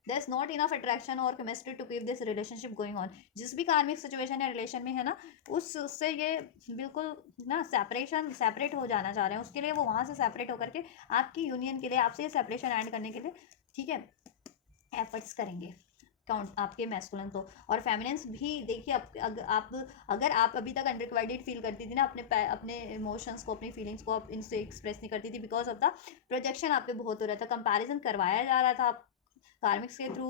There is not enough attraction और chemistry to keep this relationship going on. जिस भी कार्मिक सिचुएशन या रिलेशन में है ना, उससे ये बिल्कुल ना सेपरेट हो जाना चाह रहे हैं, उसके लिए वो वहाँ से सेपरेट होकर के आपकी यूनियन के लिए, आपसे ये सेपरेशन एंड करने के लिए, ठीक है, एफर्ट्स करेंगे। काउंट आपके मैस्कुलिन तो और फेमिनिन्स भी देखिए, अगर आप अभी तक अनरिक्वाइटेड फील करती थी ना, अपने इमोशंस को, अपनी फीलिंग्स को आप इनसे एक्सप्रेस नहीं करती थी, बिकॉज ऑफ द प्रोजेक्शन आप पे बहुत हो रहा था, कंपैरिजन करवाया जा रहा था कार्मिक्स के थ्रू,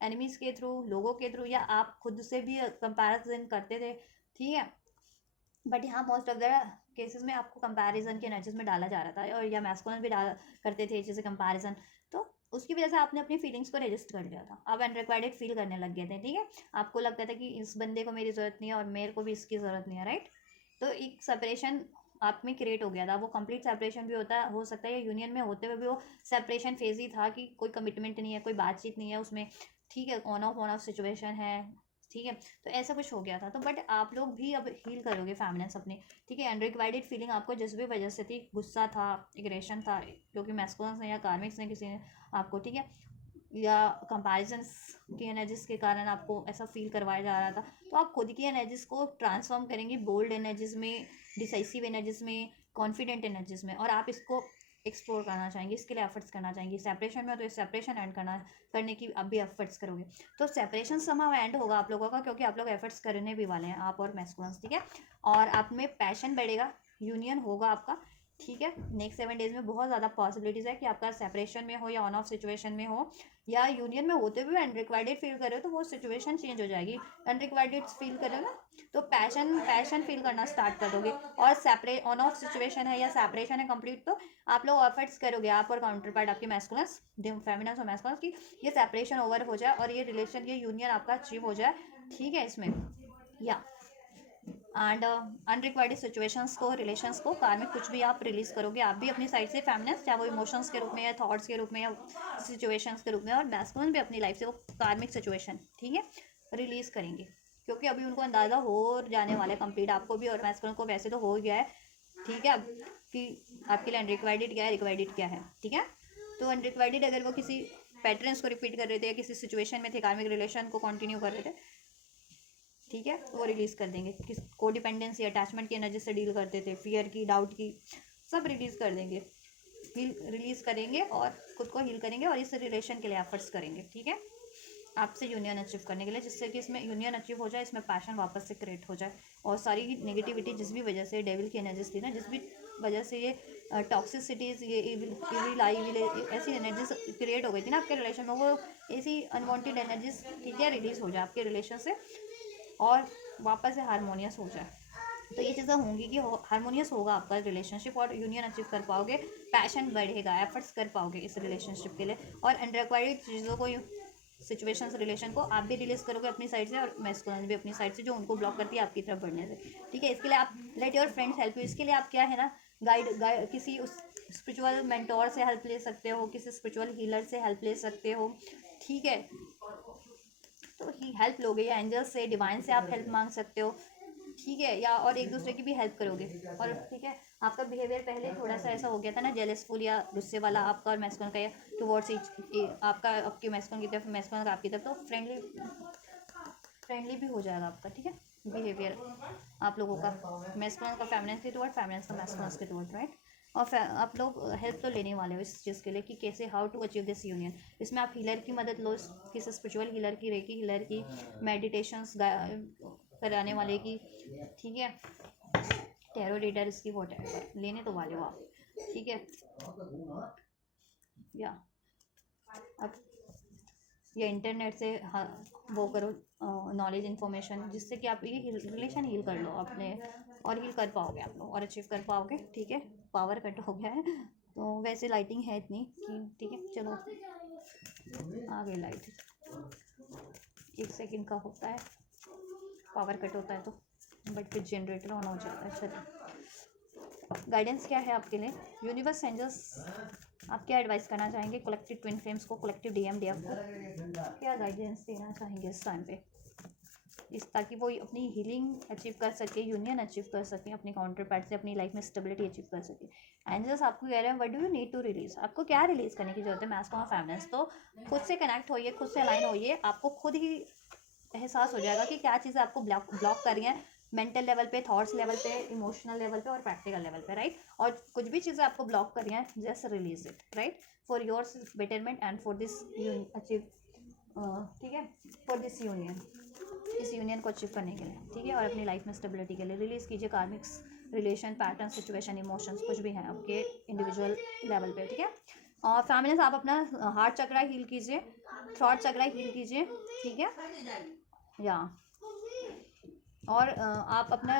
एनिमीज के थ्रू, लोगों के थ्रू, या आप खुद से भी कंपैरिजन करते थे, ठीक है। बट यहाँ मोस्ट ऑफ द केसेस में आपको कंपैरिजन के एनर्जीज में डाला जा रहा था, और या मैस्कुलिन भी डाल करते थे जैसे कंपैरिजन, तो उसकी वजह से आपने अपनी फीलिंग्स को रजिस्ट कर लिया था, आप अनरिक्वाइटेड फील करने लग गए थे, ठीक है। आपको लगता था कि इस बंदे को मेरी ज़रूरत नहीं है और मेरे को भी इसकी ज़रूरत नहीं है, राइट। तो एक सेपरेशन आप में क्रिएट हो गया था, वो कंप्लीट सेपरेशन भी होता हो सकता है, या यूनियन में होते हुए भी वो सेपरेशन फेज ही था कि कोई कमिटमेंट नहीं है, कोई बातचीत नहीं है उसमें, ठीक है, ऑन ऑफ सिचुएशन है, ठीक है। तो ऐसा कुछ हो गया था, तो बट आप लोग भी अब हील करोगे फेमिनिन्स अपने, ठीक है। अनरिक्वाइटेड फीलिंग आपको जिस भी वजह से थी, गुस्सा था, एग्रेशन था, क्योंकि मैस्कुलिन्स ने या कार्मिक्स ने किसी ने आपको, ठीक है, या कंपैरिजंस की एनर्जीज के कारण आपको ऐसा फील करवाया जा रहा था, तो आप खुद की एनर्जीज को ट्रांसफॉर्म करेंगे बोल्ड एनर्जीज में, डिसाइसिव एनर्जीज में, कॉन्फिडेंट एनर्जीज में, और आप इसको एक्सप्लोर करना चाहेंगे, इसके लिए एफर्ट्स करना चाहेंगे। सेपरेशन में तो सेपरेशन एंड करने की अब भी एफर्ट्स करोगे, तो सेपरेशन समहाउ एंड होगा आप लोगों का, क्योंकि आप लोग एफर्ट्स करने भी वाले हैं, आप और मैस्कुलिन्स, ठीक है। और आप में पैशन बढ़ेगा, यूनियन होगा आपका, ठीक है। नेक्स्ट 7 डेज में बहुत ज़्यादा पॉसिबिलिटीज़ है कि आपका सेपरेशन में हो, या ऑन ऑफ सिचुएशन में हो, या यूनियन में होते हुए अनरिक्वाइटेड फील कर रहे हो, तो वो सिचुएशन चेंज हो जाएगी। अनरिक्वाइटेड फील कर रहे हो ना, तो पैशन फील करना स्टार्ट कर दोगे, और सेपरेट ऑन ऑफ सिचुएशन है या सेपरेशन है कंप्लीट, तो आप लोग एफर्ट्स करोगे, आप और काउंटर पार्ट आपके मैस्कुलिन्स, फेमिनिन्स और मैस्कुलिन्स की, ये सेपरेशन ओवर हो जाए और ये रिलेशन, ये यूनियन आपका अचीव हो जाए, ठीक है। इसमें या एंड अनरिक्वायर्ड सिचुएशंस को, रिलेशंस को, कार में कुछ भी आप रिलीज करोगे, आप भी अपनी साइड से फेमिनिस्ट, चाहे वो इमोशंस के रूप में, या थॉट्स के रूप में, या सिचुएशंस के रूप में, और मैस्कुलिन भी अपनी लाइफ से वो कार्मिक सिचुएशन, ठीक है, रिलीज करेंगे, क्योंकि अभी उनको अंदाज़ा हो जाने वाला है कंप्लीट, आपको भी और मैस्कुलिन को वैसे तो हो गया है, ठीक है, अब कि आपके लिए अनरिक्वायर्ड क्या है, रिक्वायर्ड क्या है, ठीक है। तो अनरिक्वायर्ड अगर वो किसी पैटर्न्स को रिपीट कर रहे थे, या किसी सिचुएशन में थे, कार्मिक रिलेशन को कंटिन्यू कर रहे थे, ठीक है, वो रिलीज़ कर देंगे। किस को डिपेंडेंसी, अटैचमेंट की एनर्जी से डील करते थे, फियर की, डाउट की, सब रिलीज़ कर देंगे, हील रिलीज़ करेंगे, और खुद को हील करेंगे, और इस रिलेशन के लिए एफर्ट्स करेंगे, ठीक है, आपसे यूनियन अचीव करने के लिए, जिससे कि इसमें यूनियन अचीव हो जाए, इसमें पैशन वापस से क्रिएट हो जाए, और सारी नेगेटिविटी जिस भी वजह से डेविल की एनर्जीज थी ना, जिस भी वजह से ये टॉक्सिसिटीज़, ये इविल ऐसी एनर्जीज क्रिएट हो गई थी ना आपके रिलेशन में, वो ऐसी अनवांटेड एनर्जीज, ठीक है, रिलीज़ हो जाए आपके रिलेशन से, और वापस से हारमोनियस हो जाए। तो ये चीज़ें होंगी कि हारमोनियस होगा आपका रिलेशनशिप, और यूनियन अचीव कर पाओगे, पैशन बढ़ेगा, एफर्ट्स कर पाओगे इस रिलेशनशिप के लिए, और अनरिक्वायर्ड चीज़ों को, सिचुएशंस, रिलेशन को आप भी रिलीज करोगे अपनी साइड से, और मैस्कुलिन भी अपनी साइड से, जो उनको ब्लॉक करती है आपकी तरफ बढ़ने से, ठीक है। इसके लिए आप let your friends help you, इसके लिए आप क्या है ना, गाइड किसी उस स्पिरिचुअल मेंटोर से हेल्प ले सकते हो, किसी स्पिरिचुअल हीलर से हेल्प ले सकते हो, ठीक है। तो ही हेल्प लोगे, या एंजल्स से, डिवाइन से आप हेल्प मांग सकते हो, ठीक है, या और एक दूसरे की भी हेल्प करोगे, और ठीक है। आपका बिहेवियर पहले थोड़ा सा ऐसा हो गया था ना, जेलसफुल या गुस्से वाला, आपका और मैस्कुलिन का, या टुवर्ड्स आपका, आपके मैस्कुलिन की तरफ, मैस्कुलिन का आपकी तरफ, तो फ्रेंडली भी हो जाएगा आपका, ठीक है, बिहेवियर आप लोगों का, मैस्कुलिन का फेमिनिन के टुवर्ड, फेमिनिन का मैस्कुलिन के टुवर्ड, राइट। और आप लोग हेल्प तो लेने वाले हो इस चीज़ के लिए, कि कैसे, how to achieve this union. इसमें आप हीलर की मदद लो, किसी स्पिरिचुअल हीलर की, रेकी हीलर की, मेडिटेशंस कराने वाले की, ठीक है, टैरो रीडर इसकी, वॉट एवर लेने तो वाले हो आप, ठीक है। या अब या इंटरनेट से, हाँ, वो करो, नॉलेज, इन्फॉर्मेशन, जिससे कि आप ये रिलेशन हील कर लो अपने, और हील कर पाओगे आप लोग, और अचीव कर पाओगे, ठीक है। पावर कट हो गया है, तो वैसे लाइटिंग है इतनी कि, ठीक है, चलो आ गई लाइट, 1 सेकंड का होता है, पावर कट होता है तो, बट फिर जनरेटर ऑन हो जाता है, चलो गाइडेंस क्या है आपके लिए? यूनिवर्स एंजल्स आप क्या एडवाइस करना चाहेंगे कलेक्टिव ट्विन फ्लेम्स को, कलेक्टिव DMDF को? क्या गाइडेंस देना चाहेंगे इस टाइम पे, इस ताकि वो अपनी हीलिंग अचीव कर सके, यूनियन अचीव कर सके, अपने काउंटर पार्ट से अपनी लाइफ में स्टेबिलिटी अचीव कर सके? एंजल्स आपको कह रहे हैं what do you need to release, आपको क्या रिलीज करने की जरूरत है? मैस्कुलिन फेमिनिन, तो खुद से कनेक्ट होइए, खुद से अलाइन होइए, आपको खुद ही एहसास हो जाएगा कि क्या चीज़ें आपको ब्लॉक कर रही हैं, मेंटल लेवल पे, थॉट्स लेवल पे, इमोशनल लेवल पे और प्रैक्टिकल लेवल पे, राइट? और कुछ भी चीज़ें आपको ब्लॉक कर रही हैं, just release it, right? For your betterment and for this achieve, ठीक है, फॉर दिस यूनियन, इस यूनियन को अचीव करने के लिए, ठीक है, और अपनी लाइफ में स्टेबिलिटी के लिए रिलीज कीजिए karmics, relation, pattern, situation, emotions, कुछ भी हैं आपके इंडिविजुअल लेवल पे, ठीक है? और फैमिलीज आप अपना हार्ट चक्रा हील कीजिए, थ्रॉट चक्रा हील कीजिए, ठीक है, या और आप अपना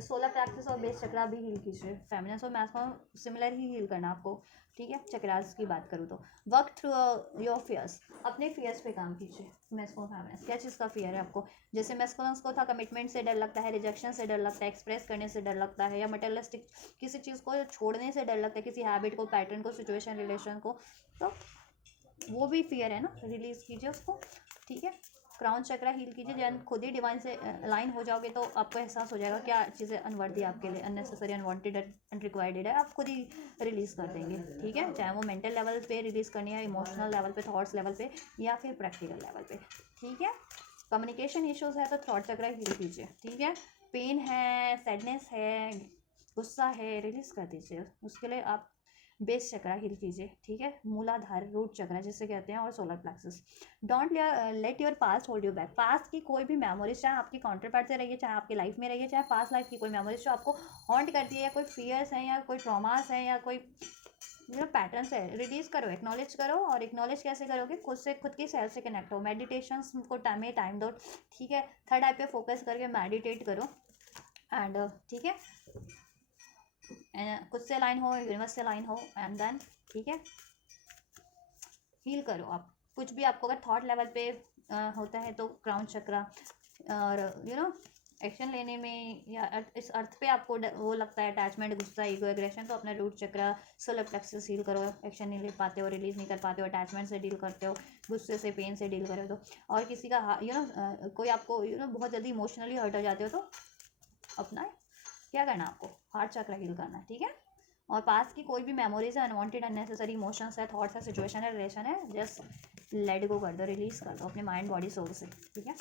सोलर प्लेक्सस और बेस चक्रा भी हील कीजिए। फेमिनिन और मैस्कुलिन सिमिलर ही हील करना आपको, ठीक है? चक्रास की बात करूँ तो वर्क थ्रू योर फियर्स, अपने फियर्स पे काम कीजिए। मैस्कुलिन फेमिनिन, क्या चीज़ का फियर है आपको? जैसे मैस्कुलिन को था कमिटमेंट से डर लगता है, रिजेक्शन से डर लगता है, एक्सप्रेस करने से डर लगता है, या मटेरियलिस्टिक किसी चीज़ को छोड़ने से डर लगता है, किसी हैबिट को, पैटर्न को, सिचुएशन, रिलेशन को, तो वो भी फियर है ना, रिलीज कीजिए उसको, ठीक है? क्राउन चक्रा हील कीजिए, जैन खुद ही डिवाइन से अलाइन हो जाओगे तो आपको एहसास हो जाएगा क्या चीज़ें अनवर्दी आपके लिए, अननेसेसरी, अनवांटेड, अनरिक्वायर्ड है, आप खुद ही रिलीज़ कर देंगे, ठीक है? चाहे वो मेंटल लेवल पे रिलीज़ करनी है, इमोशनल लेवल पे, थॉट्स लेवल पे, या फिर प्रैक्टिकल लेवल पे, ठीक है? कम्युनिकेशन इश्यूज है तो थ्रॉट चक्रा हील कीजिए, ठीक है? पेन है, सैडनेस है, गुस्सा है, रिलीज़ कर दीजिए, उसके लिए आप बेस चक्रा हील कीजिए, ठीक है? मूलाधार, रूट चक्रा जिसे कहते हैं, और solar plexus. Don't let your past hold you back, past की कोई भी मेमोरीज, चाहे आपकी काउंटर पार्ट से रही है, चाहे आपकी लाइफ में रही है, चाहे पास्ट लाइफ की कोई मेमोरीज जो आपको हॉन्ट करती है, या कोई फियर्स हैं, या कोई ट्रॉमास है, या कोई पैटर्न्स है, रिलीज करो, एक्नॉलेज करो। और एक्नॉलेज कैसे करोगे? खुद से, खुद की सेल्फ से कनेक्ट हो, मेडिटेशन को टाइम दो, ठीक है? थर्ड आई पे फोकस करके मेडिटेट करो, एंड ठीक है, खुद से लाइन हो, यूनिवर्स से लाइन हो, एंड देन ठीक है, हील करो आप। कुछ भी आपको अगर थॉट लेवल पे होता है तो क्राउन चक्रा, और एक्शन लेने में या इस अर्थ पे आपको वो लगता है अटैचमेंट, गुस्सा, ईगो, एग्रेशन, तो अपना रूट चक्रा, सोलर प्लेक्सस हील करो। एक्शन नहीं ले पाते हो, रिलीज नहीं कर पाते हो, अटैचमेंट से डील करते हो, गुस्से से, पेन से डील करो तो, और किसी का कोई आपको बहुत जल्दी इमोशनली हर्ट हो जाते हो तो अपना क्या करना, आपको हार्ट चक्र हील करना है, ठीक है? और पास की कोई भी मेमोरीज है, अनवांटेड, अननेसेसरी इमोशंस है, थॉट्स है, सिचुएशन है, रिलेशन है, जस्ट लेट गो कर दो, रिलीज कर दो अपने माइंड, बॉडी, सोल से, ठीक है?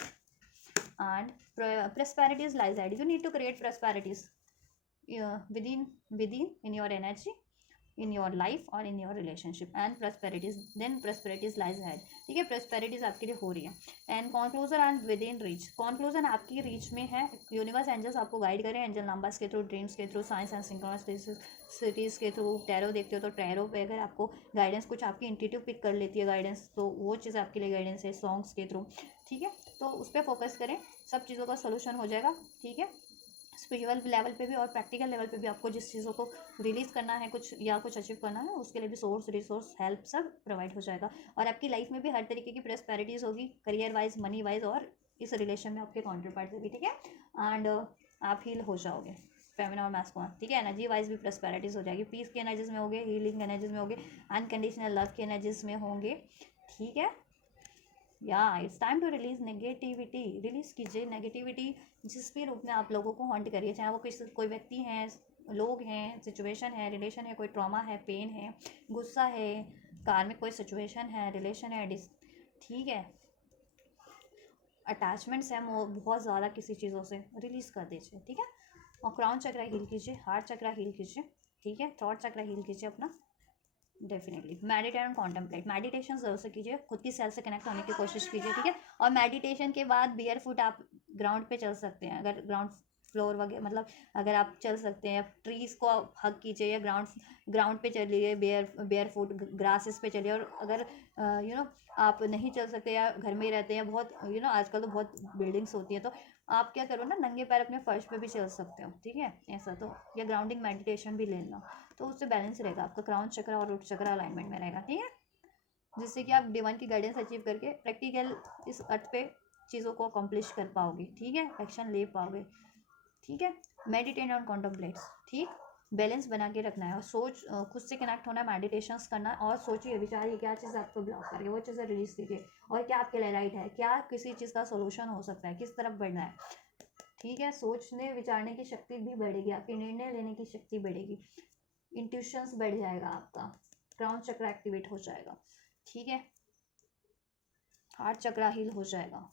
And prosperity lies ahead, you need to create prosperities within in your energy, in your life or in your relationship, and prosperities lies ahead, ठीक है? prosperities आपके लिए हो रही है। And conclusion and with in reach, conclusion आपकी रीच में है। यूनिवर्स एंजल्स आपको गाइड करें, एंजल नंबर्स के थ्रू, ड्रीम्स के थ्रू, साइंस एंड सिंक्रोनिसिटीज के थ्रू, टैरो देखते हो तो टैरो पे अगर आपको गाइडेंस, कुछ आपकी इंट्यूटिव पिक कर लेती है गाइडेंस, तो वो चीज़ आपके लिए गाइडेंस है, सॉन्ग्स के थ्रू, ठीक है? तो उस पर फोकस करें, सब चीज़ों का सोल्यूशन हो जाएगा, ठीक है? स्पिरिचुअल लेवल पे भी और प्रैक्टिकल लेवल पे भी आपको जिस चीज़ों को रिलीज़ करना है, कुछ या कुछ अचीव करना है, उसके लिए भी सोर्स, रिसोर्स, हेल्प सब प्रोवाइड हो जाएगा। और आपकी लाइफ में भी हर तरीके की प्रॉस्पेरिटीज़ होगी, करियर वाइज, मनी वाइज, और इस रिलेशन में आपके काउंटर पार्ट से भी, ठीक है? एंड आप हील हो जाओगे, फेमिनिन और मैस्कुलिन, ठीक है? एनर्जी वाइज भी प्रॉस्पेरिटीज़ हो जाएगी, पीस की एनर्जीज में होंगे, हीलिंग एनर्जीज में होंगे, अनकंडीशनल लव की एनर्जीज में होंगे, ठीक है? या it's time to release negativity, release कीजिए नेगेटिविटी जिस भी रूप में आप लोगों को हॉन्ट करिए, चाहे वो कोई व्यक्ति हैं, लोग हैं, सिचुएशन है, रिलेशन है, कोई ट्रॉमा है, पेन है, गुस्सा है, कार्मिक कोई सिचुएशन है, रिलेशन है, ठीक है, अटैचमेंट्स हैं वो बहुत ज़्यादा किसी चीज़ों से, रिलीज़ कर दीजिए, ठीक है? और क्राउन चक्रा हील कीजिए, हार्ट चक्रा हील कीजिए, ठीक है? थॉट चक्रा हील कीजिए अपना, definitely meditate and contemplate, meditation जरूर से कीजिए, खुद की सेल्फ से कनेक्ट होने की कोशिश कीजिए, ठीक है? और मेडिटेशन के बाद बियर फुट आप ग्राउंड पे चल सकते हैं, अगर ग्राउंड फ्लोर वगैरह, मतलब अगर आप चल सकते हैं, ट्रीज को हक कीजिए, या ग्राउंड पे चलिए, बेयर फुट ग्रासेस पे चलिए। और अगर आप नहीं चल सकते या घर में ही रहते हैं, बहुत आजकल तो बहुत बिल्डिंग्स होती हैं, तो आप क्या करो ना, नंगे पैर अपने फर्श पे भी चल सकते हो, ठीक है? ऐसा तो, या ग्राउंडिंग मेडिटेशन भी ले लो, तो उससे बैलेंस रहेगा आपका, क्राउन चक्र और रूट चक्र अलाइनमेंट में रहेगा, ठीक है? जिससे कि आप डिवाइन की गाइडेंस अचीव करके प्रैक्टिकल इस अर्थ पे चीज़ों को अकम्प्लिश कर पाओगे, ठीक है? एक्शन ले पाओगे, ठीक है, मेडिटेट ऑन कॉन्टम्पलेट्स, ठीक, बैलेंस बना के रखना है और सोच खुद से कनेक्ट होना है, मेडिटेशंस करना है और सोचिए विचारिए क्या चीज़ आपको ब्लॉक कर रही है, वो चीज़ें रिलीज कीजिए और क्या आपके लिए राइट है, क्या किसी चीज़ का सोल्यूशन हो सकता है, किस तरफ बढ़ना है। ठीक है, सोचने विचारने की शक्ति भी बढ़ेगी, आपकी निर्णय लेने की शक्ति बढ़ेगी, इंट्यूशंस बढ़ जाएगा, आपका क्राउन चक्र एक्टिवेट हो जाएगा। ठीक है, हार्ट चक्र हील हो जाएगा,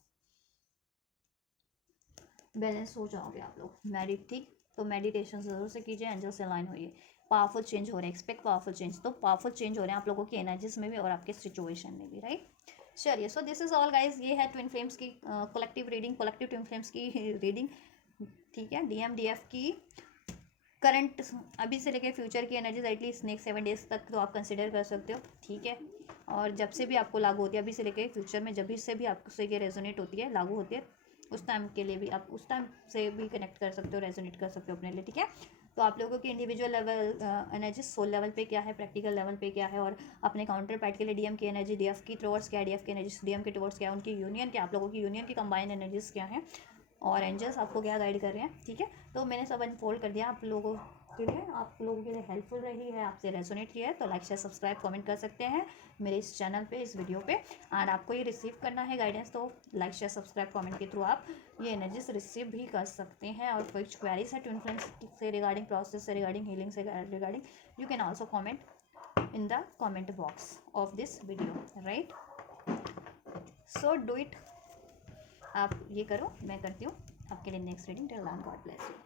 बैलेंस हो जाओगे आप लोग। ठीक, तो मेडिटेशन ज़रूर से कीजिए, एंजल से अलाइन होइए। पावरफुल चेंज हो रहे हैं, एक्सपेक्ट पावरफुल चेंज, तो पावरफुल चेंज हो रहे हैं आप लोगों की एनर्जीज में भी और आपके सिचुएशन में भी, राइट। चलिए, so this is all guys, ये है ट्विन फ्लेम्स की collective reading, collective twin flames की रीडिंग। ठीक है, DMDF की करंट अभी से लेकर फ्यूचर की एनर्जीज एटलीस्ट नेक्स्ट 7 डेज तक तो आप कंसिडर कर सकते हो। ठीक है, और जब से भी आपको लागू होती है, अभी से लेकर फ्यूचर में जब भी से भी आपसे ये रेजोनेट होती है, लागू होती है, उस टाइम के लिए भी आप उस टाइम से भी कनेक्ट कर सकते हो, रेजोनेट कर सकते हो अपने लिए। ठीक है, तो आप लोगों की individual level energy soul level पे क्या है, प्रैक्टिकल लेवल पे क्या है, और अपने काउंटर पार्ट के लिए DM की एनर्जी, DF की टुवर्ड्स क्या है, DF की एनर्जी DM के टुवर्ड्स क्या है, उनकी यूनियन क्या, आप लोगों की यूनियन की कंबाइंड एनर्जीज क्या है, और एंजल्स आपको क्या गाइड कर रहे हैं। ठीक है, तो मैंने सब अनफोल्ड कर दिया आप लोगों के लिए, आप लोगों के लिए हेल्पफुल रही है, आपसे रेजोनेट किया है, तो लाइक शेयर सब्सक्राइब कमेंट कर सकते हैं मेरे इस चैनल पे, इस वीडियो पे। और आपको ये रिसीव करना है गाइडेंस, तो लाइक शेयर सब्सक्राइब कमेंट के थ्रू आप ये एनर्जीज रिसीव भी कर सकते हैं। और कुछ क्वेरीज है ट्विन फ्लेम्स से रिगार्डिंग, प्रोसेस से रिगार्डिंग, हीलिंग से regarding, you can also comment in the comment box of this video, right. So do it, आप ये करो, मैं करती हूँ आपके लिए next reading. Till then God bless you.